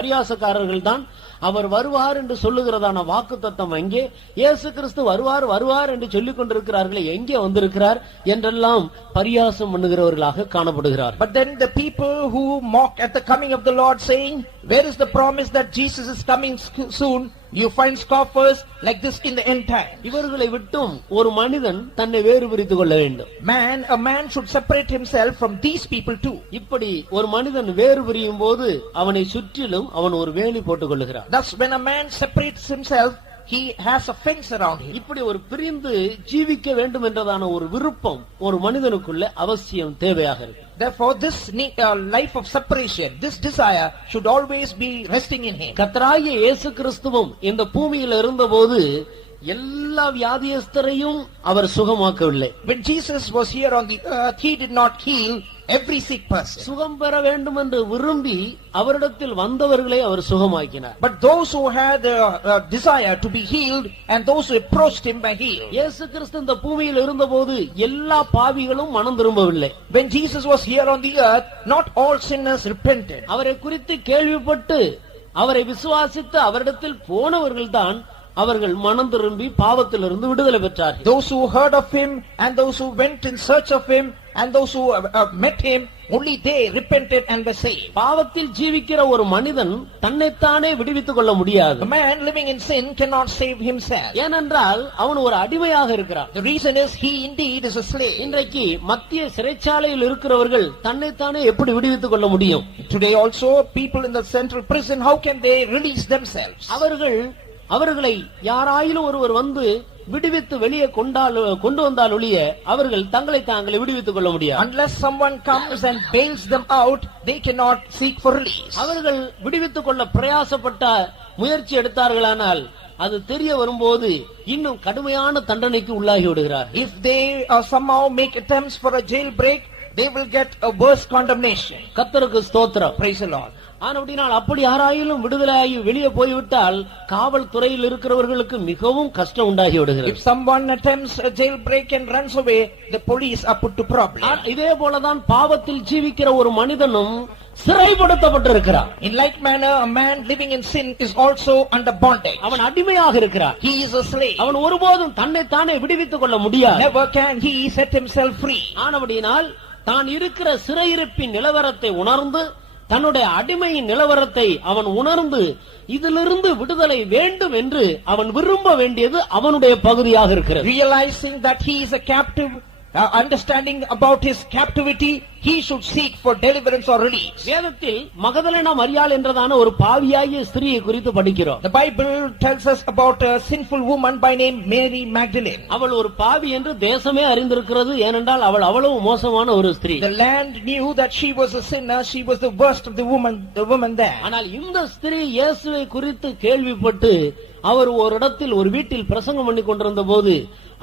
பரியாசக்காரர்கள் தான் அவர் வருவார் என்று சொல்லுகிறதான வாக்குத்தத்தம் எங்கே? இயேசு கிறிஸ்து வருவார் என்று சொல்லிக் கொண்டிருக்கிறார்களே, எங்கே வந்திருக்கிறார் என்றெல்லாம் பரியாசம் பண்ணுகிறவர்களாக காணப்படுகிறார். But then the people who mock at the coming of the Lord, saying, where is the promise that Jesus is coming soon? You find scoffers like this in the end time. இவர்களை விட்டும் ஒரு மனிதன் தன்னை வேறு பிரித்துக் கொள்ள வேண்டும். A man should separate himself from these people too. இப்படி ஒரு மனிதன் வேறு பிரியும் போது அவனை சுற்றிலும் அவன் ஒரு வேலி போட்டுக் கொள்ளுகிறான். Thus when a man separates himself, he has a fence around him. இப்படி ஒரு பிரிந்து ஜீவிக்க வேண்டும் என்றதான ஒரு விருப்பம் ஒரு மனிதனுக்குள்ள அவசியம் தேவையாக இருக்கு. Therefore this life of separation, this desire should always be resting in him. கர்த்தராகிய இயேசு கிறிஸ்துவும் இந்த பூமியில் இருந்தபோது எல்லா வியாதியஸ்தரையும் அவர் சுகமாக்கவில்லை. When Jesus was here on the earth, he did not heal every sick person. சுகம் பெற வேண்டும் என்று விரும்பி அவரிடத்தில் வந்தவர்களை அவர் சுகமாக்கினார். But those who had a desire to be healed and those who approached him by healed. இயேசு கிறிஸ்து இந்த பூமியில் இருந்தபோது எல்லா பாவிகளும் மனம் திரும்பவில்லை. When Jesus was here on the earth, not all sinners repented. அவரை குறித்து கேள்விப்பட்டு அவரை விசுவாசித்து அவரிடத்தில் போனவர்கள்தான் அவர்கள் மனம் திரும்பி பாவத்திலிருந்து விடுதலை பெற்றார்கள். Those who heard of him and those who went in search of him and those who met him, only they repented and were saved. பாவத்தில் ஜீவிக்கிற ஒரு மனிதன் தன்னைத்தானே விடுவித்துக் கொள்ள முடியாது. A man living in sin cannot save himself. ஏனென்றால் அவன் ஒரு அடிமையாக இருக்கிறான். The reason is he indeed is a slave. இன்றைக்கு மத்திய சிறைச்சாலையில் இருக்கிறவர்கள் தன்னைத்தானே எப்படி விடுவித்துக் கொள்ள முடியும்? Today also people in the central prison, how can they release themselves? அவர்களை யாராயிலும் ஒருவர் வந்து விடுவித்து வெளியே கொண்டு வந்தால் ஒழிய அவர்கள் தங்களை தாங்களே விடுவித்துக் கொள்ள முடியாது. Unless someone comes and bails them out, they cannot seek for release. அவர்கள் விடுவித்துக் கொள்ள பிரயாசப்பட்ட முயற்சி எடுத்தார்களானால் அது தெரிய வரும்போது இன்னும் கடுமையான தண்டனைக்கு உள்ளாகி விடுகிறார். If they somehow make attempts for a jailbreak, they will get a worse condemnation. கர்த்தருக்கு ஸ்தோத்திரம். Praise the Lord. ஆனபடியால் அப்படி யாராயிலும் விடுதலையாகி வெளியே போய்விட்டால் காவல்துறையில் இருக்கிறவர்களுக்கு மிகவும் கஷ்டம் உண்டாகி விடுகிறது. If someone attempts a jailbreak and runs away, the police are put to problem. இதே போலதான் பாவத்தில் ஜீவிக்கிற ஒரு மனிதனும் சிறைப்படுத்தப்பட்டிருக்கிறார். In like manner, a man living in sin is also under bondage. அவன் அடிமையாக இருக்கிறார். He is a slave. அவன் ஒருபோதும் தன்னைத்தானே விடுவித்துக் கொள்ள முடியாது. Never can he set himself free. ஆனபடியால் தான் இருக்கிற சிறையிருப்பின் நிலவரத்தை உணர்ந்து தன்னுடைய அடிமையின் நிலவரத்தை அவன் உணர்ந்து இதிலிருந்து விடுதலை வேண்டும் என்று அவன் விரும்ப வேண்டியது அவனுடைய பகுதியாக இருக்கிறது. Realizing that he is a captive, understanding about his captivity, he should seek for deliverance or release. வேதத்தில் மகதலேனா மரியாள் என்றதான ஒரு பாவியாகிய ஸ்திரியை குறித்து படிக்கிறோம். The Bible tells us about a sinful woman by name Mary Magdalene. அவள் ஒரு பாவி என்று தேசமே அறிந்திருக்கிறது. ஏனென்றால் அவள் அவ்வளவு மோசமான ஒரு ஸ்திரீ. The land knew that she was a sinner. She was the worst of the woman there. ஆனால் இந்த ஸ்திரீ இயேசுவை குறித்து கேள்விப்பட்டு அவர் ஒரு இடத்தில் ஒரு வீட்டில் பிரசங்கம் பண்ணி கொண்டிருந்த போது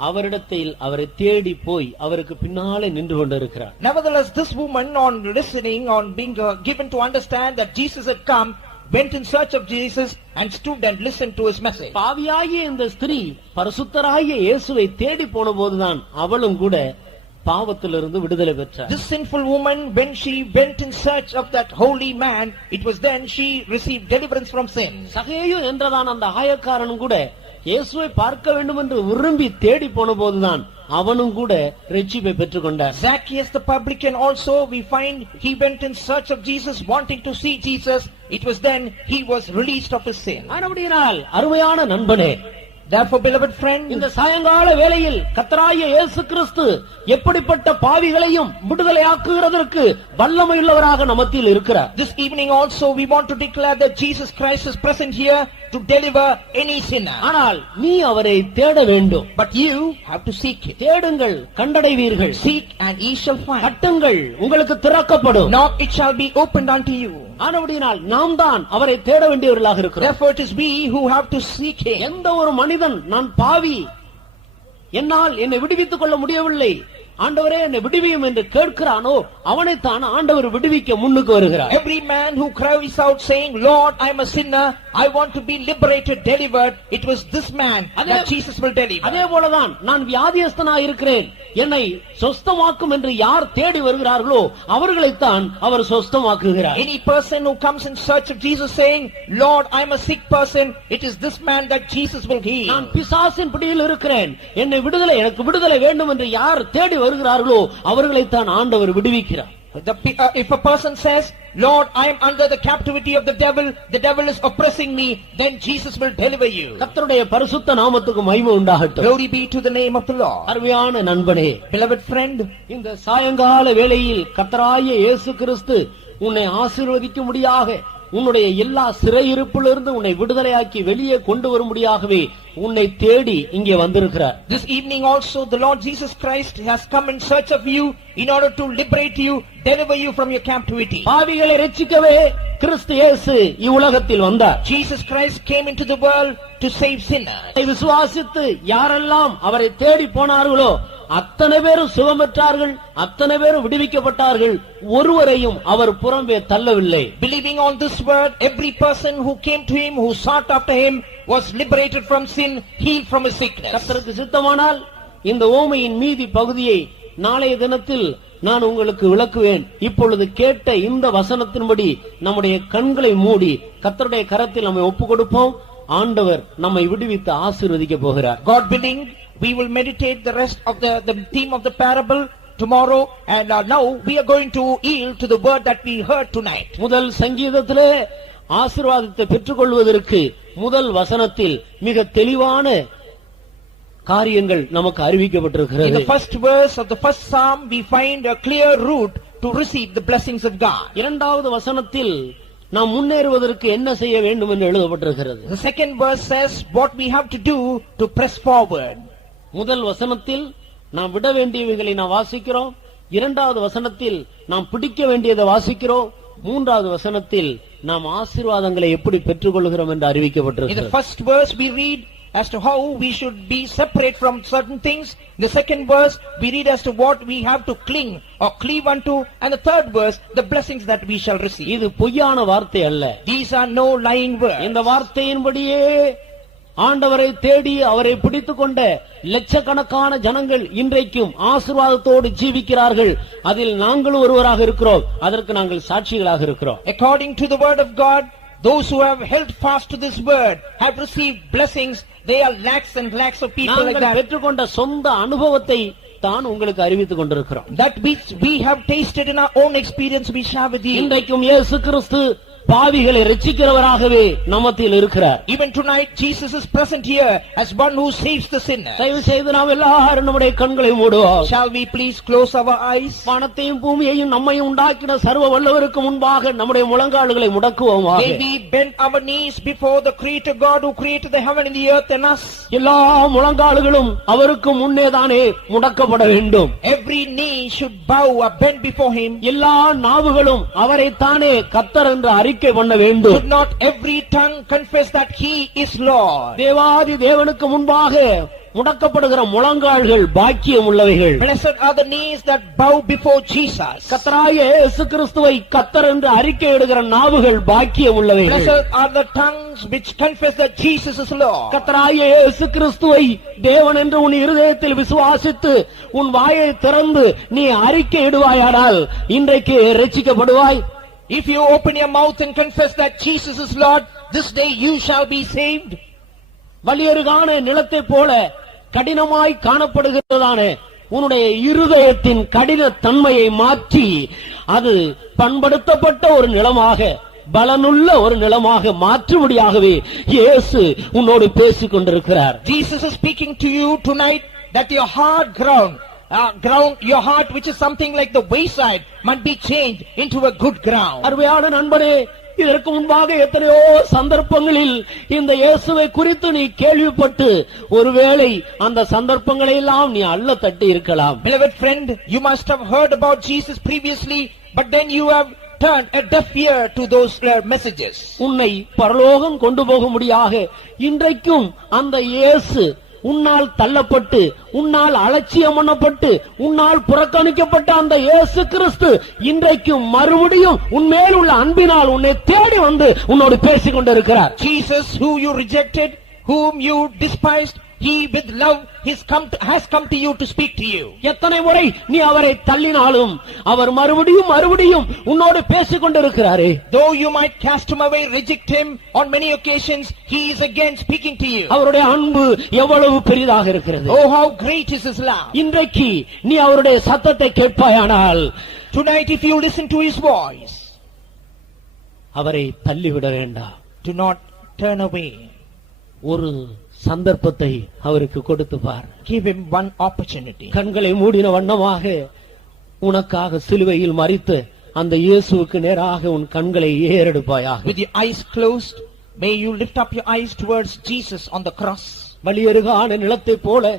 அவரிடத்தில் அவரை தேடி போய் அவருக்கு பின்னாலே நின்று கொண்டிருக்கிறார். Nevertheless, this woman, on listening, on being given to understand that Jesus had come, went in search of Jesus and stood and listened to his message. பாவியாகிய இந்த ஸ்திரீ பரிசுத்தராகிய இயேசுவை தேடி போன போதுதான் அவளும் கூட பாவத்திலிருந்து விடுதலை பெற்றார். This sinful woman, when she went in search of that holy man, it was then she received deliverance from sin. சகேயு என்றதான அந்த ஆயக்காரனும் கூட இயேசுவை பார்க்க வேண்டும் என்று விரும்பி தேடி போன போதுதான் அவனும் கூட ரட்சிப்பை பெற்றுக் கொண்டார். Zacchaeus the publican also, we find he went in search of Jesus, wanting to see Jesus. It was then he was released of his sin. ஆனபடியால் அருமையான நண்பனே, Therefore, beloved friend, இந்த சாயங்கால வேளையில் கர்த்தராகிய இயேசு கிறிஸ்து எப்படிப்பட்ட பாவிகளையும் விடுதலையாக்குகிறதற்கு வல்லமையுள்ளவராக நமத்தில் இருக்கிறார். This evening also we want to declare that Jesus Christ is present here to deliver any sinner. ஆனால் நீ அவரை தேட வேண்டும். But you have to seek him. தேடுங்கள், கண்டடைவீர்கள். Seek and ye shall find. தட்டுங்கள், உங்களுக்கு திறக்கப்படும். Knock, it shall be opened unto you. ஆனபடியால் நாம் தான் அவரை தேட வேண்டியவர்களாக இருக்கிறோம். Therefore it is we who have to seek him. எந்த ஒரு மனிதன் நான் பாவி, என்னால் என்னை விடுவித்துக் கொள்ள முடியவில்லை, ஆண்டவரே என்னை விடுவியும் என்று கேட்கிறானோ அவனைத்தான் ஆண்டவர் விடுவிக்க முன்னுக்கு வருகிறார். Every man who cries out saying, Lord, I am a sinner, I want to be liberated, delivered, it was this man that Jesus will deliver. அதே போலதான் நான் வியாதியஸ்தனாய் இருக்கிறேன், என்னை சொஸ்தமாக்கும் என்று யார் தேடி வருகிறார்களோ அவர்களைத்தான் அவர் சொஸ்தமாக்குகிறார். Any person who comes in search of Jesus saying, Lord, I am a sick person, it is this man that Jesus will heal. நான் பிசாசின் பிடியில் இருக்கிறேன், எனக்கு விடுதலை வேண்டும் என்று யார் தேடி வருகிறார்களோ அவர்களைத்தான் ஆண்டவர் விடுவிக்கிறார். If a person says, Lord, I am under the captivity of the devil is oppressing me, then Jesus will deliver you. கர்த்தருடைய பரிசுத்த நாமத்துக்கு மகிமை உண்டாகட்டும். Glory be to the name of the Lord. அருமையான நண்பனே, beloved friend, இந்த சாயங்கால வேளையில் கர்த்தராகிய இயேசு கிறிஸ்து உன்னை ஆசீர்வதிக்கும்படியாக, உன்னுடைய எல்லா சிறையிருப்பிலிருந்து உன்னை விடுதலையாக்கி வெளியே கொண்டு வரும்படியாகவே உன்னை தேடி இங்கே வந்திருக்கிறார். This evening also the Lord Jesus Christ has come in search of you in order to liberate you, deliver you from your captivity. பாவிகளை ரட்சிக்கவே கிறிஸ்து இயேசு இவ்வுலகத்தில் வந்தார். Jesus Christ came into the world to save sinners. விசுவாசித்து யாரெல்லாம் அவரை தேடி போனார்களோ அத்தனை பேரும் சுகம் பெற்றார்கள், அத்தனை பேரும் விடுவிக்கப்பட்டார்கள். ஒருவரையும் அவர் புறம்பே தள்ளவில்லை. Believing on this word, every person who came to him, who sought after him, was liberated from sin, healed from his sickness. கர்த்தருக்கு சித்தமானால் இந்த ஓமையின் மீதி பகுதியை நாளைய தினத்தில் நான் உங்களுக்கு விளக்குவேன். இப்பொழுது கேட்ட இந்த வசனத்தின்படி நம்முடைய கண்களை மூடி கர்த்தருடைய கரத்தில் நம்மை ஒப்பு கொடுப்போம். ஆண்டவர் நம்மை விடுவித்து ஆசீர்வதிக்க போகிறார். God willing, we will meditate the rest of the theme of the parable tomorrow, and now we are going to yield to the word that we heard tonight. முதல் சங்கீதத்திலே ஆசீர்வாதத்தை பெற்றுக்கொள்வதற்கு முதல் வசனத்தில் மிக தெளிவான காரியங்கள் நமக்கு அறிவிக்கப்பட்டிருக்கிறது. In the first verse of the first psalm we find a clear route to receive the blessings of God. இரண்டாவது வசனத்தில் நாம் முன்னேறுவதற்கு என்ன செய்ய வேண்டும் என்று எழுதப்பட்டிருக்கிறது. The second verse says what we have to do to press forward. முதல் வசனத்தில் நாம் விட வேண்டியவைகளை நாம் வாசிக்கிறோம். இரண்டாவது வசனத்தில் நாம் பிடிக்க வேண்டியதை வாசிக்கிறோம். மூன்றாவது வசனத்தில் நாம் ஆசீர்வாதங்களை எப்படி பெற்றுக்கொள்கிறோம் என்று In the அறிவிக்கப்பட்டிருக்கிறது. first verse we read as to how we should be separate from certain things. In the second verse we read as to what we have to cling or cleave unto, and the third verse the blessings that we shall receive. இது பொய்யான வார்த்தை அல்ல. These are no lying words. இந்த வார்த்தையின்படியே ஆண்டவரை தேடி அவரை பிடித்துக் கொண்ட லட்சக்கணக்கான ஜனங்கள் இன்றைக்கும் ஆசீர்வாதத்தோடு ஜீவிக்கிறார்கள். அதில் நாங்களும் ஒருவராக இருக்கிறோம். அதற்கு நாங்கள் சாட்சிகளாக இருக்கிறோம். According to the word of God, those who have held fast to this word have received blessings. They are lakhs and lakhs of people like நாங்கள் that. பெற்றுக்கொண்ட சொந்த அனுபவத்தை தான் உங்களுக்கு அறிவித்துக் கொண்டிருக்கிறோம். That which we have tasted in our own experience we share with you. இன்றைக்கும் இயேசு கிறிஸ்து பாவிகளை ரட்சிக்கிறவராகவே நம்மத்தில் இருக்கிறார். Even tonight Jesus is present here as one who saves the sinner. தயவு செய்து நாம் எல்லாரும் நம்முடைய கண்களை மூடுவோம். Shall we please close our eyes? வானத்தையும் பூமியையும் நம்மையும் உண்டாக்கின சர்வ வல்லவருக்கு முன்பாக நம்முடைய முழங்கால்களை முடக்குவோமாக. May we bend our knees before the Creator God who created the heaven and the earth and us. எல்லா முழங்கால்களும் அவருக்கு முன்னேதானே முடக்கப்பட வேண்டும். Every knee should bow or bend before him. எல்லா நாவுகளும் அவரைத்தானே கர்த்தர் என்று அறிக்கை பண்ண வேண்டும். Should not every tongue confess that he is Lord? தேவாதி தேவனுக்கு முன்பாக முடக்கப்படுகிற முழங்கால்கள் பாக்கியம் உள்ளவைகள். Blessed are the knees that bow before Jesus. கர்த்தராகிய இயேசு கிறிஸ்துவை கர்த்தர் என்று அறிக்கையிடுகிற நாவுகள் பாக்கியம் உள்ளவைகள். Blessed are the tongues which confess that Jesus is Lord. கர்த்தராகிய இயேசு கிறிஸ்துவை தேவன் என்று உன் இருதயத்தில் விசுவாசித்து உன் வாயை திறந்து நீ அறிக்கையிடுவாயானால் இன்றைக்கு ரட்சிக்கப்படுவாய். If you open your mouth and confess that Jesus is Lord, this day you shall be saved. வலியருகான நிலத்தை போல கடினமாய் காணப்படுகிறதான உன்னுடைய இருதயத்தின் கடின தன்மையை மாற்றி அது பண்படுத்தப்பட்ட ஒரு நிலமாக பலனுள்ள ஒரு நிலமாக மாற்றும்படியாகவே இயேசு உன்னோடு பேசிக் கொண்டிருக்கிறார். Jesus is speaking to you tonight that your hard ground, your heart which is something like the wayside must be changed into a good ground. அருமையான நண்பனே, இதற்கு முன்பாக எத்தனையோ சந்தர்ப்பங்களில் இந்த இயேசுவை குறித்து நீ கேள்விப்பட்டு ஒருவேளை அந்த சந்தர்ப்பங்களை எல்லாம் நீ அள்ள தட்டி இருக்கலாம். Beloved friend, you must have heard about Jesus previously, but then you have turned a deaf ear to those messages. உன்னை பரலோகம் கொண்டு போகும்படியாக இன்றைக்கும் அந்த இயேசு உன்னால் தள்ளப்பட்டு உன்னால் அலட்சியம் பண்ணப்பட்டு உன்னால் புறக்கணிக்கப்பட்ட அந்த இயேசு கிறிஸ்து இன்றைக்கும் மறுபடியும் உன்மேல் உள்ள அன்பினால் உன்னை தேடி வந்து உன்னோடு பேசிக் கொண்டிருக்கிறார். Jesus who you rejected, whom you despised, he with love has come to you to speak to you. எத்தனை முறை நீ அவரை தள்ளினாலும் அவர் மறுபடியும் உன்னோடு பேசிக் கொண்டிருக்கிறாரே. Though you might cast him away, reject him on many occasions, he is again speaking to you. அவருடைய அன்பு எவ்வளவு பெரிதாக இருக்கிறது. Oh, how great is his love. இன்றைக்கு நீ அவருடைய சத்தத்தை கேட்பாயானால், tonight if you listen to his voice, அவரை தள்ளிவிட வேண்டாம். do not turn away. ஒரு சந்தர்ப்பத்தை அவருக்கு கொடுத்து பார். Give him one opportunity. கண்களை மூடின வண்ணமாக உனக்காக சிலுவையில் மரித்து அந்த இயேசுவுக்கு நேராக உன் கண்களை ஏறெடுப்பாயாக. With your eyes closed, may you lift up your eyes towards Jesus on the cross. வலியருகான நிலத்தை போல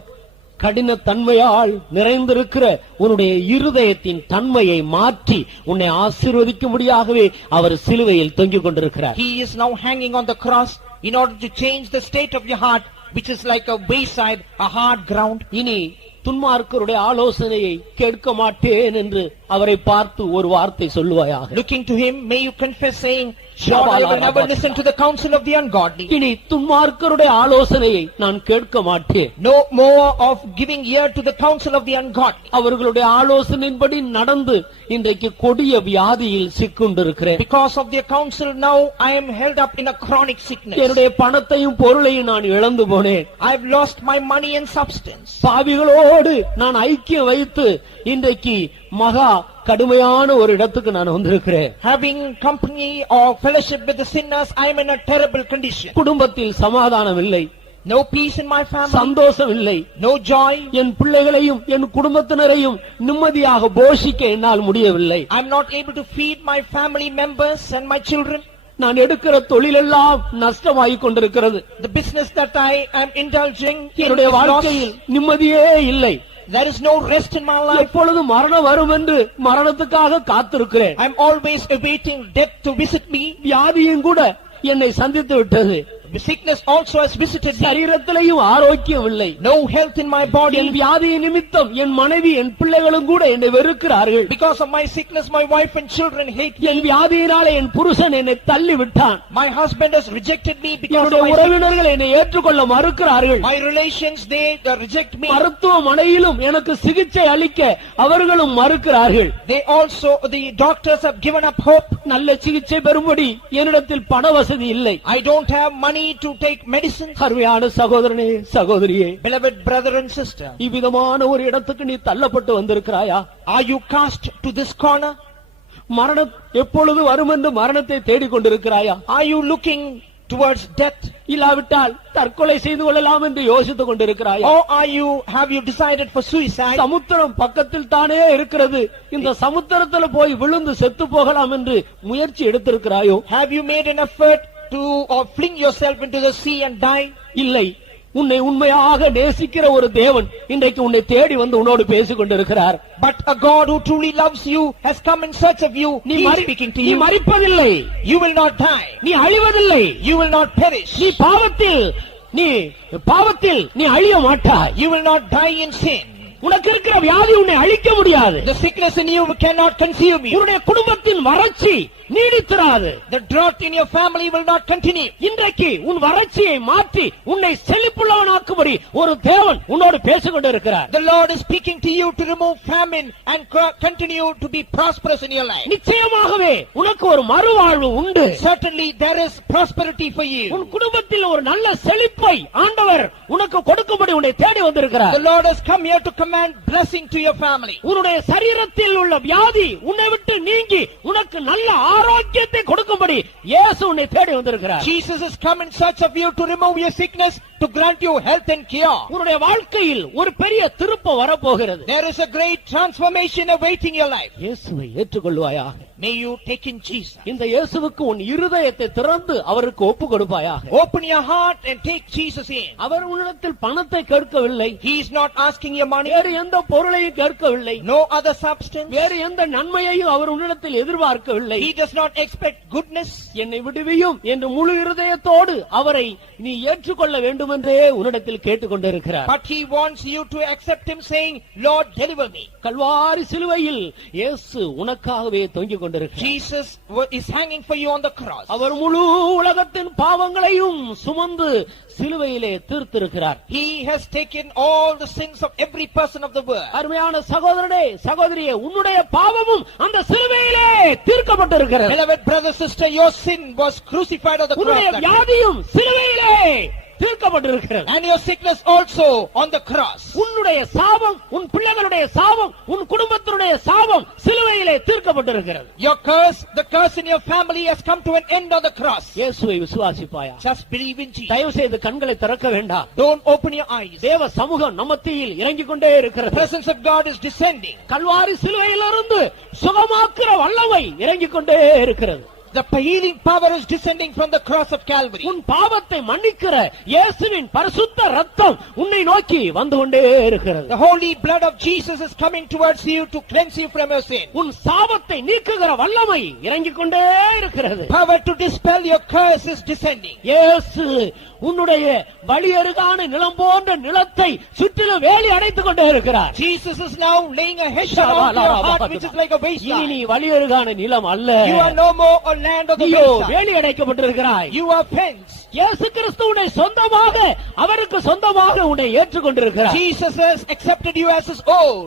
கடின தன்மையால் நிறைந்திருக்கிற உன்னுடைய இருதயத்தின் தன்மையை மாற்றி உன்னை ஆசீர்வதிக்கும்படியாகவே அவர் சிலுவையில் தொங்கிக் கொண்டிருக்கிறார். He is now hanging on the cross in order to change the state of your heart, which is like a wayside, a hard ground. இனி துன்மார்க்கருடைய ஆலோசனையை கேட்க மாட்டேன் என்று அவரை பார்த்து ஒரு வார்த்தை சொல்லுவாயாக. Looking to him, may you confess, saying, Lord, I will never listen to the counsel of the ungodly. இனி துன்மார்க்கருடைய ஆலோசனையை நான் கேட்க மாட்டேன். No more of giving ear to the counsel of the ungodly. அவர்களுடைய ஆலோசனையின்படி நடந்து இன்றைக்கு கொடிய வியாதியில் சிக்குண்டிருக்கிறேன். Because of their counsel, now I am held up in a chronic sickness. என்னுடைய பணத்தையும் பொருளையும் நான் இழந்து போனேன். I have lost my money and substance. பாவிகளோடு நான் ஐக்கியம் வைத்து இன்றைக்கு மகா கடுமையான ஒரு இடத்துக்கு நான் வந்திருக்கிறேன். Having company or fellowship with the sinners, I am in a terrible condition. குடும்பத்தில் சமாதானம் இல்லை, No peace in my family, சந்தோஷம் இல்லை, no joy. என் பிள்ளைகளையும் என் குடும்பத்தினரையும் நிம்மதியாக போஷிக்க என்னால் முடியவில்லை. I am not able to feed my family members and my children. நான் எடுக்கிற தொழிலெல்லாம் நஷ்டமாகிக் கொண்டிருக்கிறது. The business that I am indulging in என்னுடைய is வாழ்க்கையில் lost. நிம்மதியே இல்லை. There is no rest in my life. எப்பொழுது மரணம் வரும் என்று மரணத்துக்காக காத்திருக்கிறேன். I am always awaiting death to visit me. வியாதியும் கூட என்னை சந்தித்து விட்டது. Sickness also has visited me. சரீரத்திலேயும் ஆரோக்கியம் இல்லை. No health in my body. என் வியாதியின் நிமித்தம் என் மனைவி என் பிள்ளைகளும் கூட என்னை வெறுக்கிறார்கள். Because of my sickness, my wife and children hate me. என் வியாதியினாலே என் புருஷன் என்னை தள்ளி விட்டான். My husband has rejected me because of என்னுடைய my sickness. உறவினர்கள் என்னை ஏற்றுக்கொள்ள மறுக்கிறார்கள். My relations, they reject me. மருத்துவமனையிலும் எனக்கு சிகிச்சை அளிக்க அவர்களும் மறுக்கிறார்கள். They also, the doctors have given up hope. நல்ல சிகிச்சை பெறும்படி என்னிடத்தில் பண வசதி இல்லை. I don't have money to take medicine. அருமையான சகோதரனே சகோதரியே, Beloved brother and sister, இவ்விதமான ஒரு இடத்துக்கு நீ தள்ளப்பட்டு வந்திருக்கிறாயா? are you cast to this corner? மரணம் எப்பொழுது வரும் என்று மரணத்தை தேடிக் கொண்டிருக்கிறாயா? Are you looking towards death? இல்லாவிட்டால் தற்கொலை செய்து கொள்ளலாம் என்று யோசித்துக் கொண்டிருக்கிறாயா? Or have you decided for suicide? சமுத்திரம் பக்கத்தில் தானே இருக்கிறது, இந்த சமுத்திரத்தில் போய் விழுந்து செத்து போகலாம் என்று முயற்சி எடுத்திருக்கிறாயோ? Have you made an effort to fling yourself into the sea and die? இல்லை. உன்னை உண்மையாக நேசிக்கிற ஒரு தேவன் இன்றைக்கு உன்னை தேடி வந்து உன்னோடு பேசிக் கொண்டிருக்கிறார். But a God who truly loves you has come in search of you. He is speaking to நீ you. மரிப்பதில்லை, You will not die. நீ அழிவதில்லை, You will not perish. நீ பாவத்தில் நீ அழிய மாட்டாய். You will not die in sin. உனக்கு இருக்கிற வியாதி உன்னை அழிக்க முடியாது. The sickness in you cannot consume you. உன்னுடைய குடும்பத்தின் வறட்சி நீடித்திராது. The drought in your family will not continue. இன்றைக்கு உன் வறட்சியை மாற்றி உன்னை செழிப்புள்ளவனாக்கும்படி ஒரு தேவன் உன்னோடு பேசிக் கொண்டிருக்கிறார். The Lord is speaking to you to remove famine and continue to be prosperous in your life. நிச்சயமாகவே உனக்கு ஒரு மறுவாழ்வு உண்டு. Certainly there is prosperity for you. உன் குடும்பத்தில் ஒரு நல்ல செழிப்பை ஆண்டவர் உனக்கு கொடுக்கும்படி உன்னை தேடி வந்திருக்கிறார். The Lord has come here to command blessing to your family. உன்னுடைய சரீரத்தில் உள்ள வியாதி உன்னை விட்டு நீங்கி உனக்கு நல்ல ஆரோக்கியத்தை கொடுக்கும்படி இயேசு உன்னை தேடி வந்திருக்கிறார். Jesus has come in search of you to remove your sickness, to grant you health and cure. உன்னுடைய வாழ்க்கையில் ஒரு பெரிய திருப்பம் வரப்போகிறது. There is a great transformation awaiting your life. இயேசுவை ஏற்றுக்கொள்வாயாக. May you take in Jesus. இந்த இயேசுவுக்கு உன் இருதயத்தை திறந்து அவருக்கு ஒப்பு கொடுப்பாயாக. Open your heart and take Jesus in. அவர் உன்னிடத்தில் பணத்தை கேட்கவில்லை. He is not asking your money. வேறு எந்த பொருளையும் கேட்கவில்லை. No other substance. வேறு எந்த நன்மையையும் அவர் உன்னிடத்தில் எதிர்பார்க்கவில்லை. He does not expect goodness. என்னை விடுவியும் என்று முழு இருதயத்தோடு அவரை நீ ஏற்றுக்கொள்ள வேண்டும் என்றே உன்னிடத்தில் கேட்டுக்கொண்டிருக்கிறார். But he wants you to accept him, saying, Lord, deliver me. Kalvari சிலுவையில் இயேசு உனக்காகவே தொங்கிக் கொண்டிருக்கிறார். Jesus is hanging for you on the cross. அவர் முழு உலகத்தின் பாவங்களையும் சுமந்து சிலுவையிலே தீர்த்திருக்கிறார். He has taken all the sins of every person of the world. அருமையான சகோதரனே சகோதரியே, உன்னுடைய பாவமும் அந்த சிலுவையிலே தீர்க்கப்பட்டிருக்கிறது. Beloved brother, sister, your sin was crucified on the உன்னுடைய cross. வியாதியும் சிலுவையிலே தீர்க்கப்பட்டிருக்கிறது. And your sickness also on the cross. உன்னுடைய சாபம், உன் பிள்ளைகளுடைய சாபம், உன் குடும்பத்தினுடைய சாபம் சிலுவையிலே தீர்க்கப்பட்டிருக்கிறது. Your curse, the curse in your family has come to an end on the cross. இயேசுவை விசுவாசிப்பாயா? Just believe in Jesus. தயவு செய்து கண்களை திறக்க வேண்டாம். Don't open your eyes. தேவ சமூகம் நம்மத்தியில் இறங்கிக் கொண்டே The இருக்கிறது. presence of God is descending. Kalvari சிலுவையிலிருந்து சுகமாக்குற வல்லமை இறங்கிக் கொண்டே இருக்கிறது. The healing power is descending from the cross of Calvary. உன் பாவத்தை மன்னிக்கிற இயேசுவின் பரிசுத்த ரத்தம் உன்னை நோக்கி வந்து கொண்டே இருக்கிறது. The holy blood of Jesus is coming towards you to cleanse you from your sin. உன் சாபத்தை நீக்குகிற வல்லமை இறங்கிக் கொண்டே இருக்கிறது. Power to dispel your curse is descending. இயேசு உன்னுடைய வழியருகான நிலம் போன்ற நிலத்தை சுற்றிலும் வேலி அடைத்துக் கொண்டே இருக்கிறார். Jesus is now laying a hedge around your heart which is like a இனி wasteland. நீ வழியருகான நிலம் அல்ல. You are no more a land of the நீயோ wasteland. வேலி அடைக்கப்பட்டிருக்கிறாய். You are fenced. இயேசு கிறிஸ்து உன்னை சொந்தமாக அவருக்கு சொந்தமாக உன்னை ஏற்றுக்கொண்டிருக்கிறார். Jesus has accepted you as his own.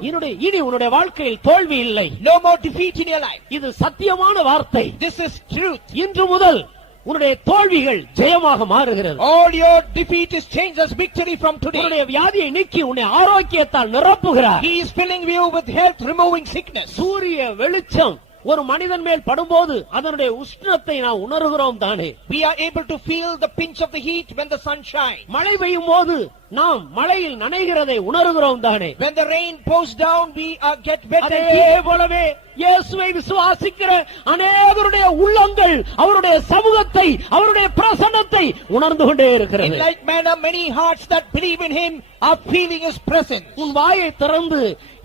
இனி உன்னுடைய வாழ்க்கையில் தோல்வி இல்லை. No more defeat in your life. இது சத்தியமான வார்த்தை. This is truth. இன்று முதல் உன்னுடைய தோல்விகள் ஜெயமாக மாறுகிறது. All your defeat is changed as victory from today. உன்னுடைய வியாதியை நீக்கி உன்னை ஆரோக்கியத்தால் நிரப்புகிறார். He is filling you with health, removing sickness. சூரிய வெளிச்சம் ஒரு மனிதன் மேல் படும்போது அதனுடைய உஷ்ணத்தை நாம் உணர்கிறோம் தானே. We are able to feel the pinch of the heat when the sun shines. மழை பெய்யும் போது நாம் மழையில் நனைகிறதை உணர்கிறோம் தானே. When the rain pours down, we get wet and அதே heat. போலவே இயேசுவை விசுவாசிக்கிற அநேகருடைய உள்ளங்கள் அவருடைய சமூகத்தை அவருடைய பிரசன்னத்தை உணர்ந்து கொண்டே In இருக்கிறது. like manner, many hearts that believe in him are feeling his presence. உன் வாயை திறந்து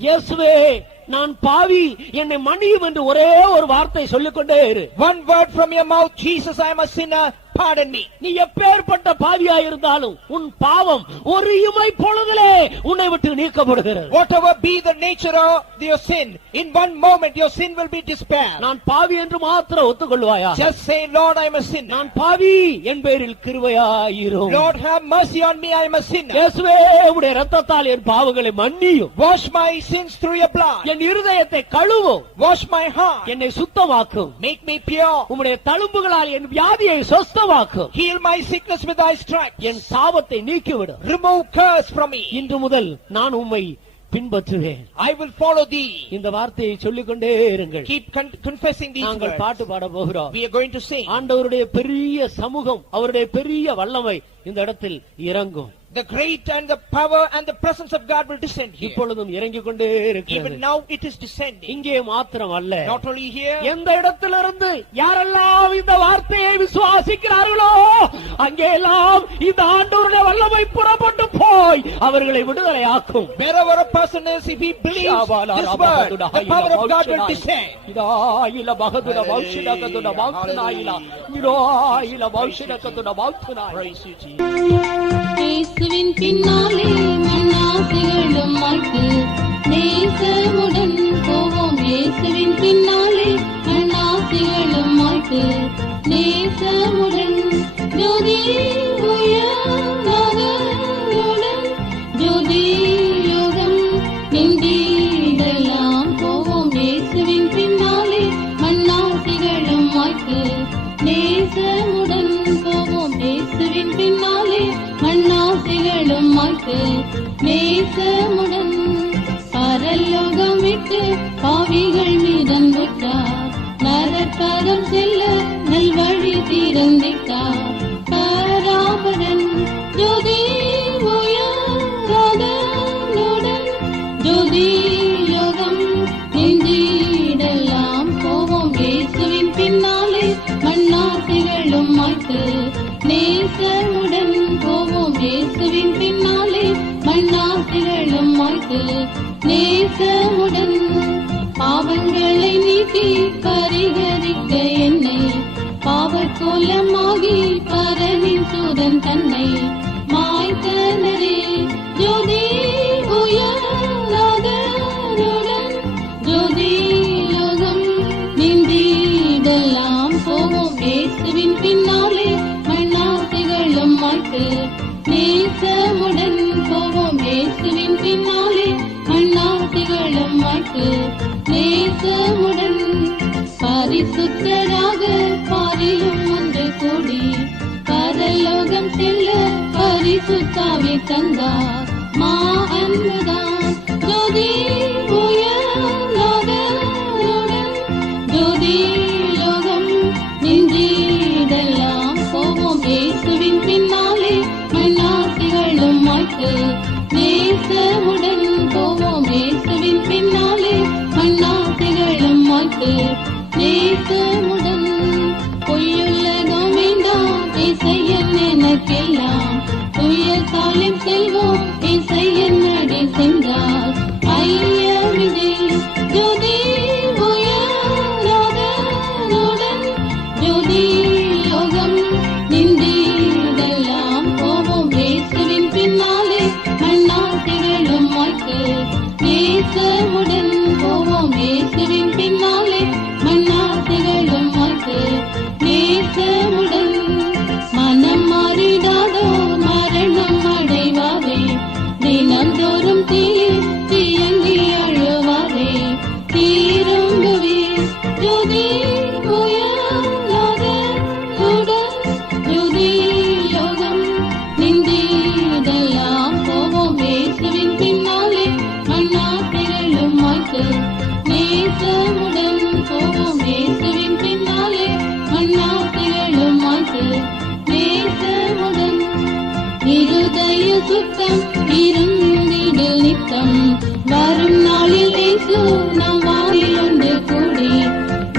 இயேசுவே நான் பாவி என்னை மன்னியும் என்று ஒரே ஒரு வார்த்தை சொல்லிக்கொண்டே இரு. One word from your mouth, Jesus, I am a sinner, pardon me. நீ எப்பேற்பட்ட பாவியாயிருந்தாலும் உன் பாவம் ஒரு இமை பொழுதிலே உன்னை விட்டு நீக்கப்படுகிறது. Whatever be the nature of your sin, in one moment your sin will be dispelled. நான் பாவி என்று மாத்திரம் ஒத்துக்கொள்வாயா? Just say, Lord, I am a sinner. நான் பாவி என் பேரில் கிருபையாயிரும். Lord, have mercy on me, I am a sinner. இயேசுவே உம்முடைய இரத்தத்தால் என் பாவங்களை மன்னியும். Wash my sins through your blood. என் இருதயத்தை கழுவும். Wash my heart. என்னை சுத்தமாக்கும். Make me pure. உம்முடைய தழும்புகளால் என் வியாதியை சொஸ்தமாக்கும். Heal my sickness with thy stripes. என் சாபத்தை நீக்கிவிடும். Remove curse from me. இன்று முதல் நான் உம்மை பின்பற்றுவேன். I will follow thee. இந்த வார்த்தையை சொல்லிக்கொண்டே இருங்கள். Keep confessing these நாங்கள் words. பாட்டு பாட போகிறோம். We are going to sing. ஆண்டவருடைய பெரிய சமூகம் அவருடைய பெரிய வல்லமை இந்த இடத்தில் இறங்கும். The great and the power and the presence of God will descend here. இப்பொழுதும் இறங்கிக் கொண்டே இருக்கிறது. Even now it is descending. இங்கே மாத்திரம் அல்ல, Not only here. எந்த இடத்திலிருந்து யாரெல்லாம் இந்த வார்த்தையை விசுவாசிக்கிறார்களோ அங்கெல்லாம் இந்த ஆண்டவருடைய வல்லமை புறப்பட்டு போய் அவர்களை விடுதலை ஆக்கும். Wherever a person is, if he believes this word, the power of God will descend. இதாயில பகதுட பௌஷிடகதுட பௌத்தனாயில இதாயில பௌஷிடகதுட பௌத்தனாயில. Praise you, Jesus. இயேசுவின் பின்னாலே மண்ணாசைகளும் மாய்த்து நேசமுடன் போவோம். இயேசுவின் பின்னாலே மண்ணாசைகளும் மாய்த்து நேசமுடன் ஜோதி உயர்ந்ததுடன் ஜோதி யோகம் நின்றிடலாம் போவோம். இயேசுவின் பின்னாலே மண்ணாசைகளும் மாய்த்து நேசமுடன் போவோம். இயேசுவின் பின்னாலே மண்ணாசைகளும் மாய்த்து நேசமுடன் பரலோகம் விட்டு பாவிகள் மீதன் விட்டார். நரகம் செல்ல நல்வழி திறந்திட்டார். பராபரன் ஜோதி உயர்ந்ததுடன் ஜோதி யோகம் நின்றிடலாம் போவோம். இயேசுவின் பின்னாலே மண்ணாசைகளும் மாய்த்து நேசமுடன் போவோம். இயேசுவின் பின்னாலே மண்ணாசைகளும் மாய்த்து நேசமுடன் பாவங்களை நீக்கி பரிகரிக்க என்னை பாவக்கோலமாகி பரவின் சூதன் தன்னை மாய்த்தனரே ஜோதி உயர்ந்ததுடன் ஜோதி யோகம் நின்றிடலாம் போவோம். இயேசுவின் பின்னாலே மண்ணாசைகளும் மாய்த்து நேசமுடன் போவோம். இயேசுவின் பின்னாலே மண்ணாசைகளும் மாய்த்து நேசமுடன் பரிசுத்தராக பாரிலும் ஒன்று கூடி பரலோகம் செல்ல பரிசுத்தாவி தந்தார். மா அன்புதான் ஜோதி உயர்ந்ததுடன் ஜோதி யோகம் நின்றிடலாம் போவோம். இயேசுவின் பின்னாலே மண்ணாசைகளும் மாய்த்து நேசமுடன் போவோம். இயேசுவின் பின்னாலே மண்ணாசைகளும் மாய்த்து நேசமுடன் இவ்வுலகம் வேண்டாம் இசையன் எனக்கெல்லாம் துயர் காலம் செல்வோம் இசையன் அடி சென்றால் ஐயமிதே ஜோதி உயர்நாதனுடன் ஜோதி யோகம் நின்றீடெல்லாம் போவோம் இயேசுவின் பின்னாலே மண்ணால் திகழும் வாய்க்கு நேசமுடன் போவோம் இயேசுவின் பின்னாலே மண்ணால் திகழும் வாய்க்கு நேசமுடன் மனம் மாறிடாதோ மரணம் அடைவாரே தினந்தோறும் தீயங்கி அழுவாரே தீரும்புவே ஜோதி உயர்நாதனுடன் ஜோதி யோகம் நின்றீடெல்லாம் போவோம் இயேசுவின் பின்னாலே மன்னா திகழும் வாய்க்கு நேசமுடன் போவோம் இயேசுவின் பின்னாலே மன்னா திகழும் வாய்க்கு நேசமுடன் இருதய சுத்தம் இருந்திடில் நித்தம் வரும் நாளில் இயேசு நம் வாயில் ஒன்று கூடி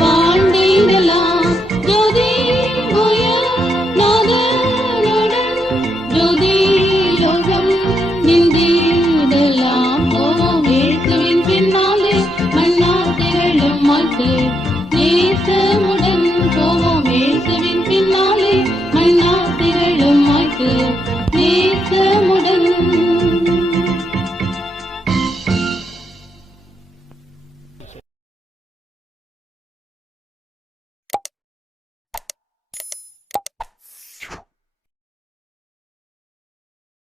வாழ்ந்திடலாம் ஜோதி உயர்நாதனுடன் ஜோதி யோகம் நின்றீடெல்லாம் போவோம் இயேசுவின் பின்னாலே மன்னா திகழும் வாய்க்கு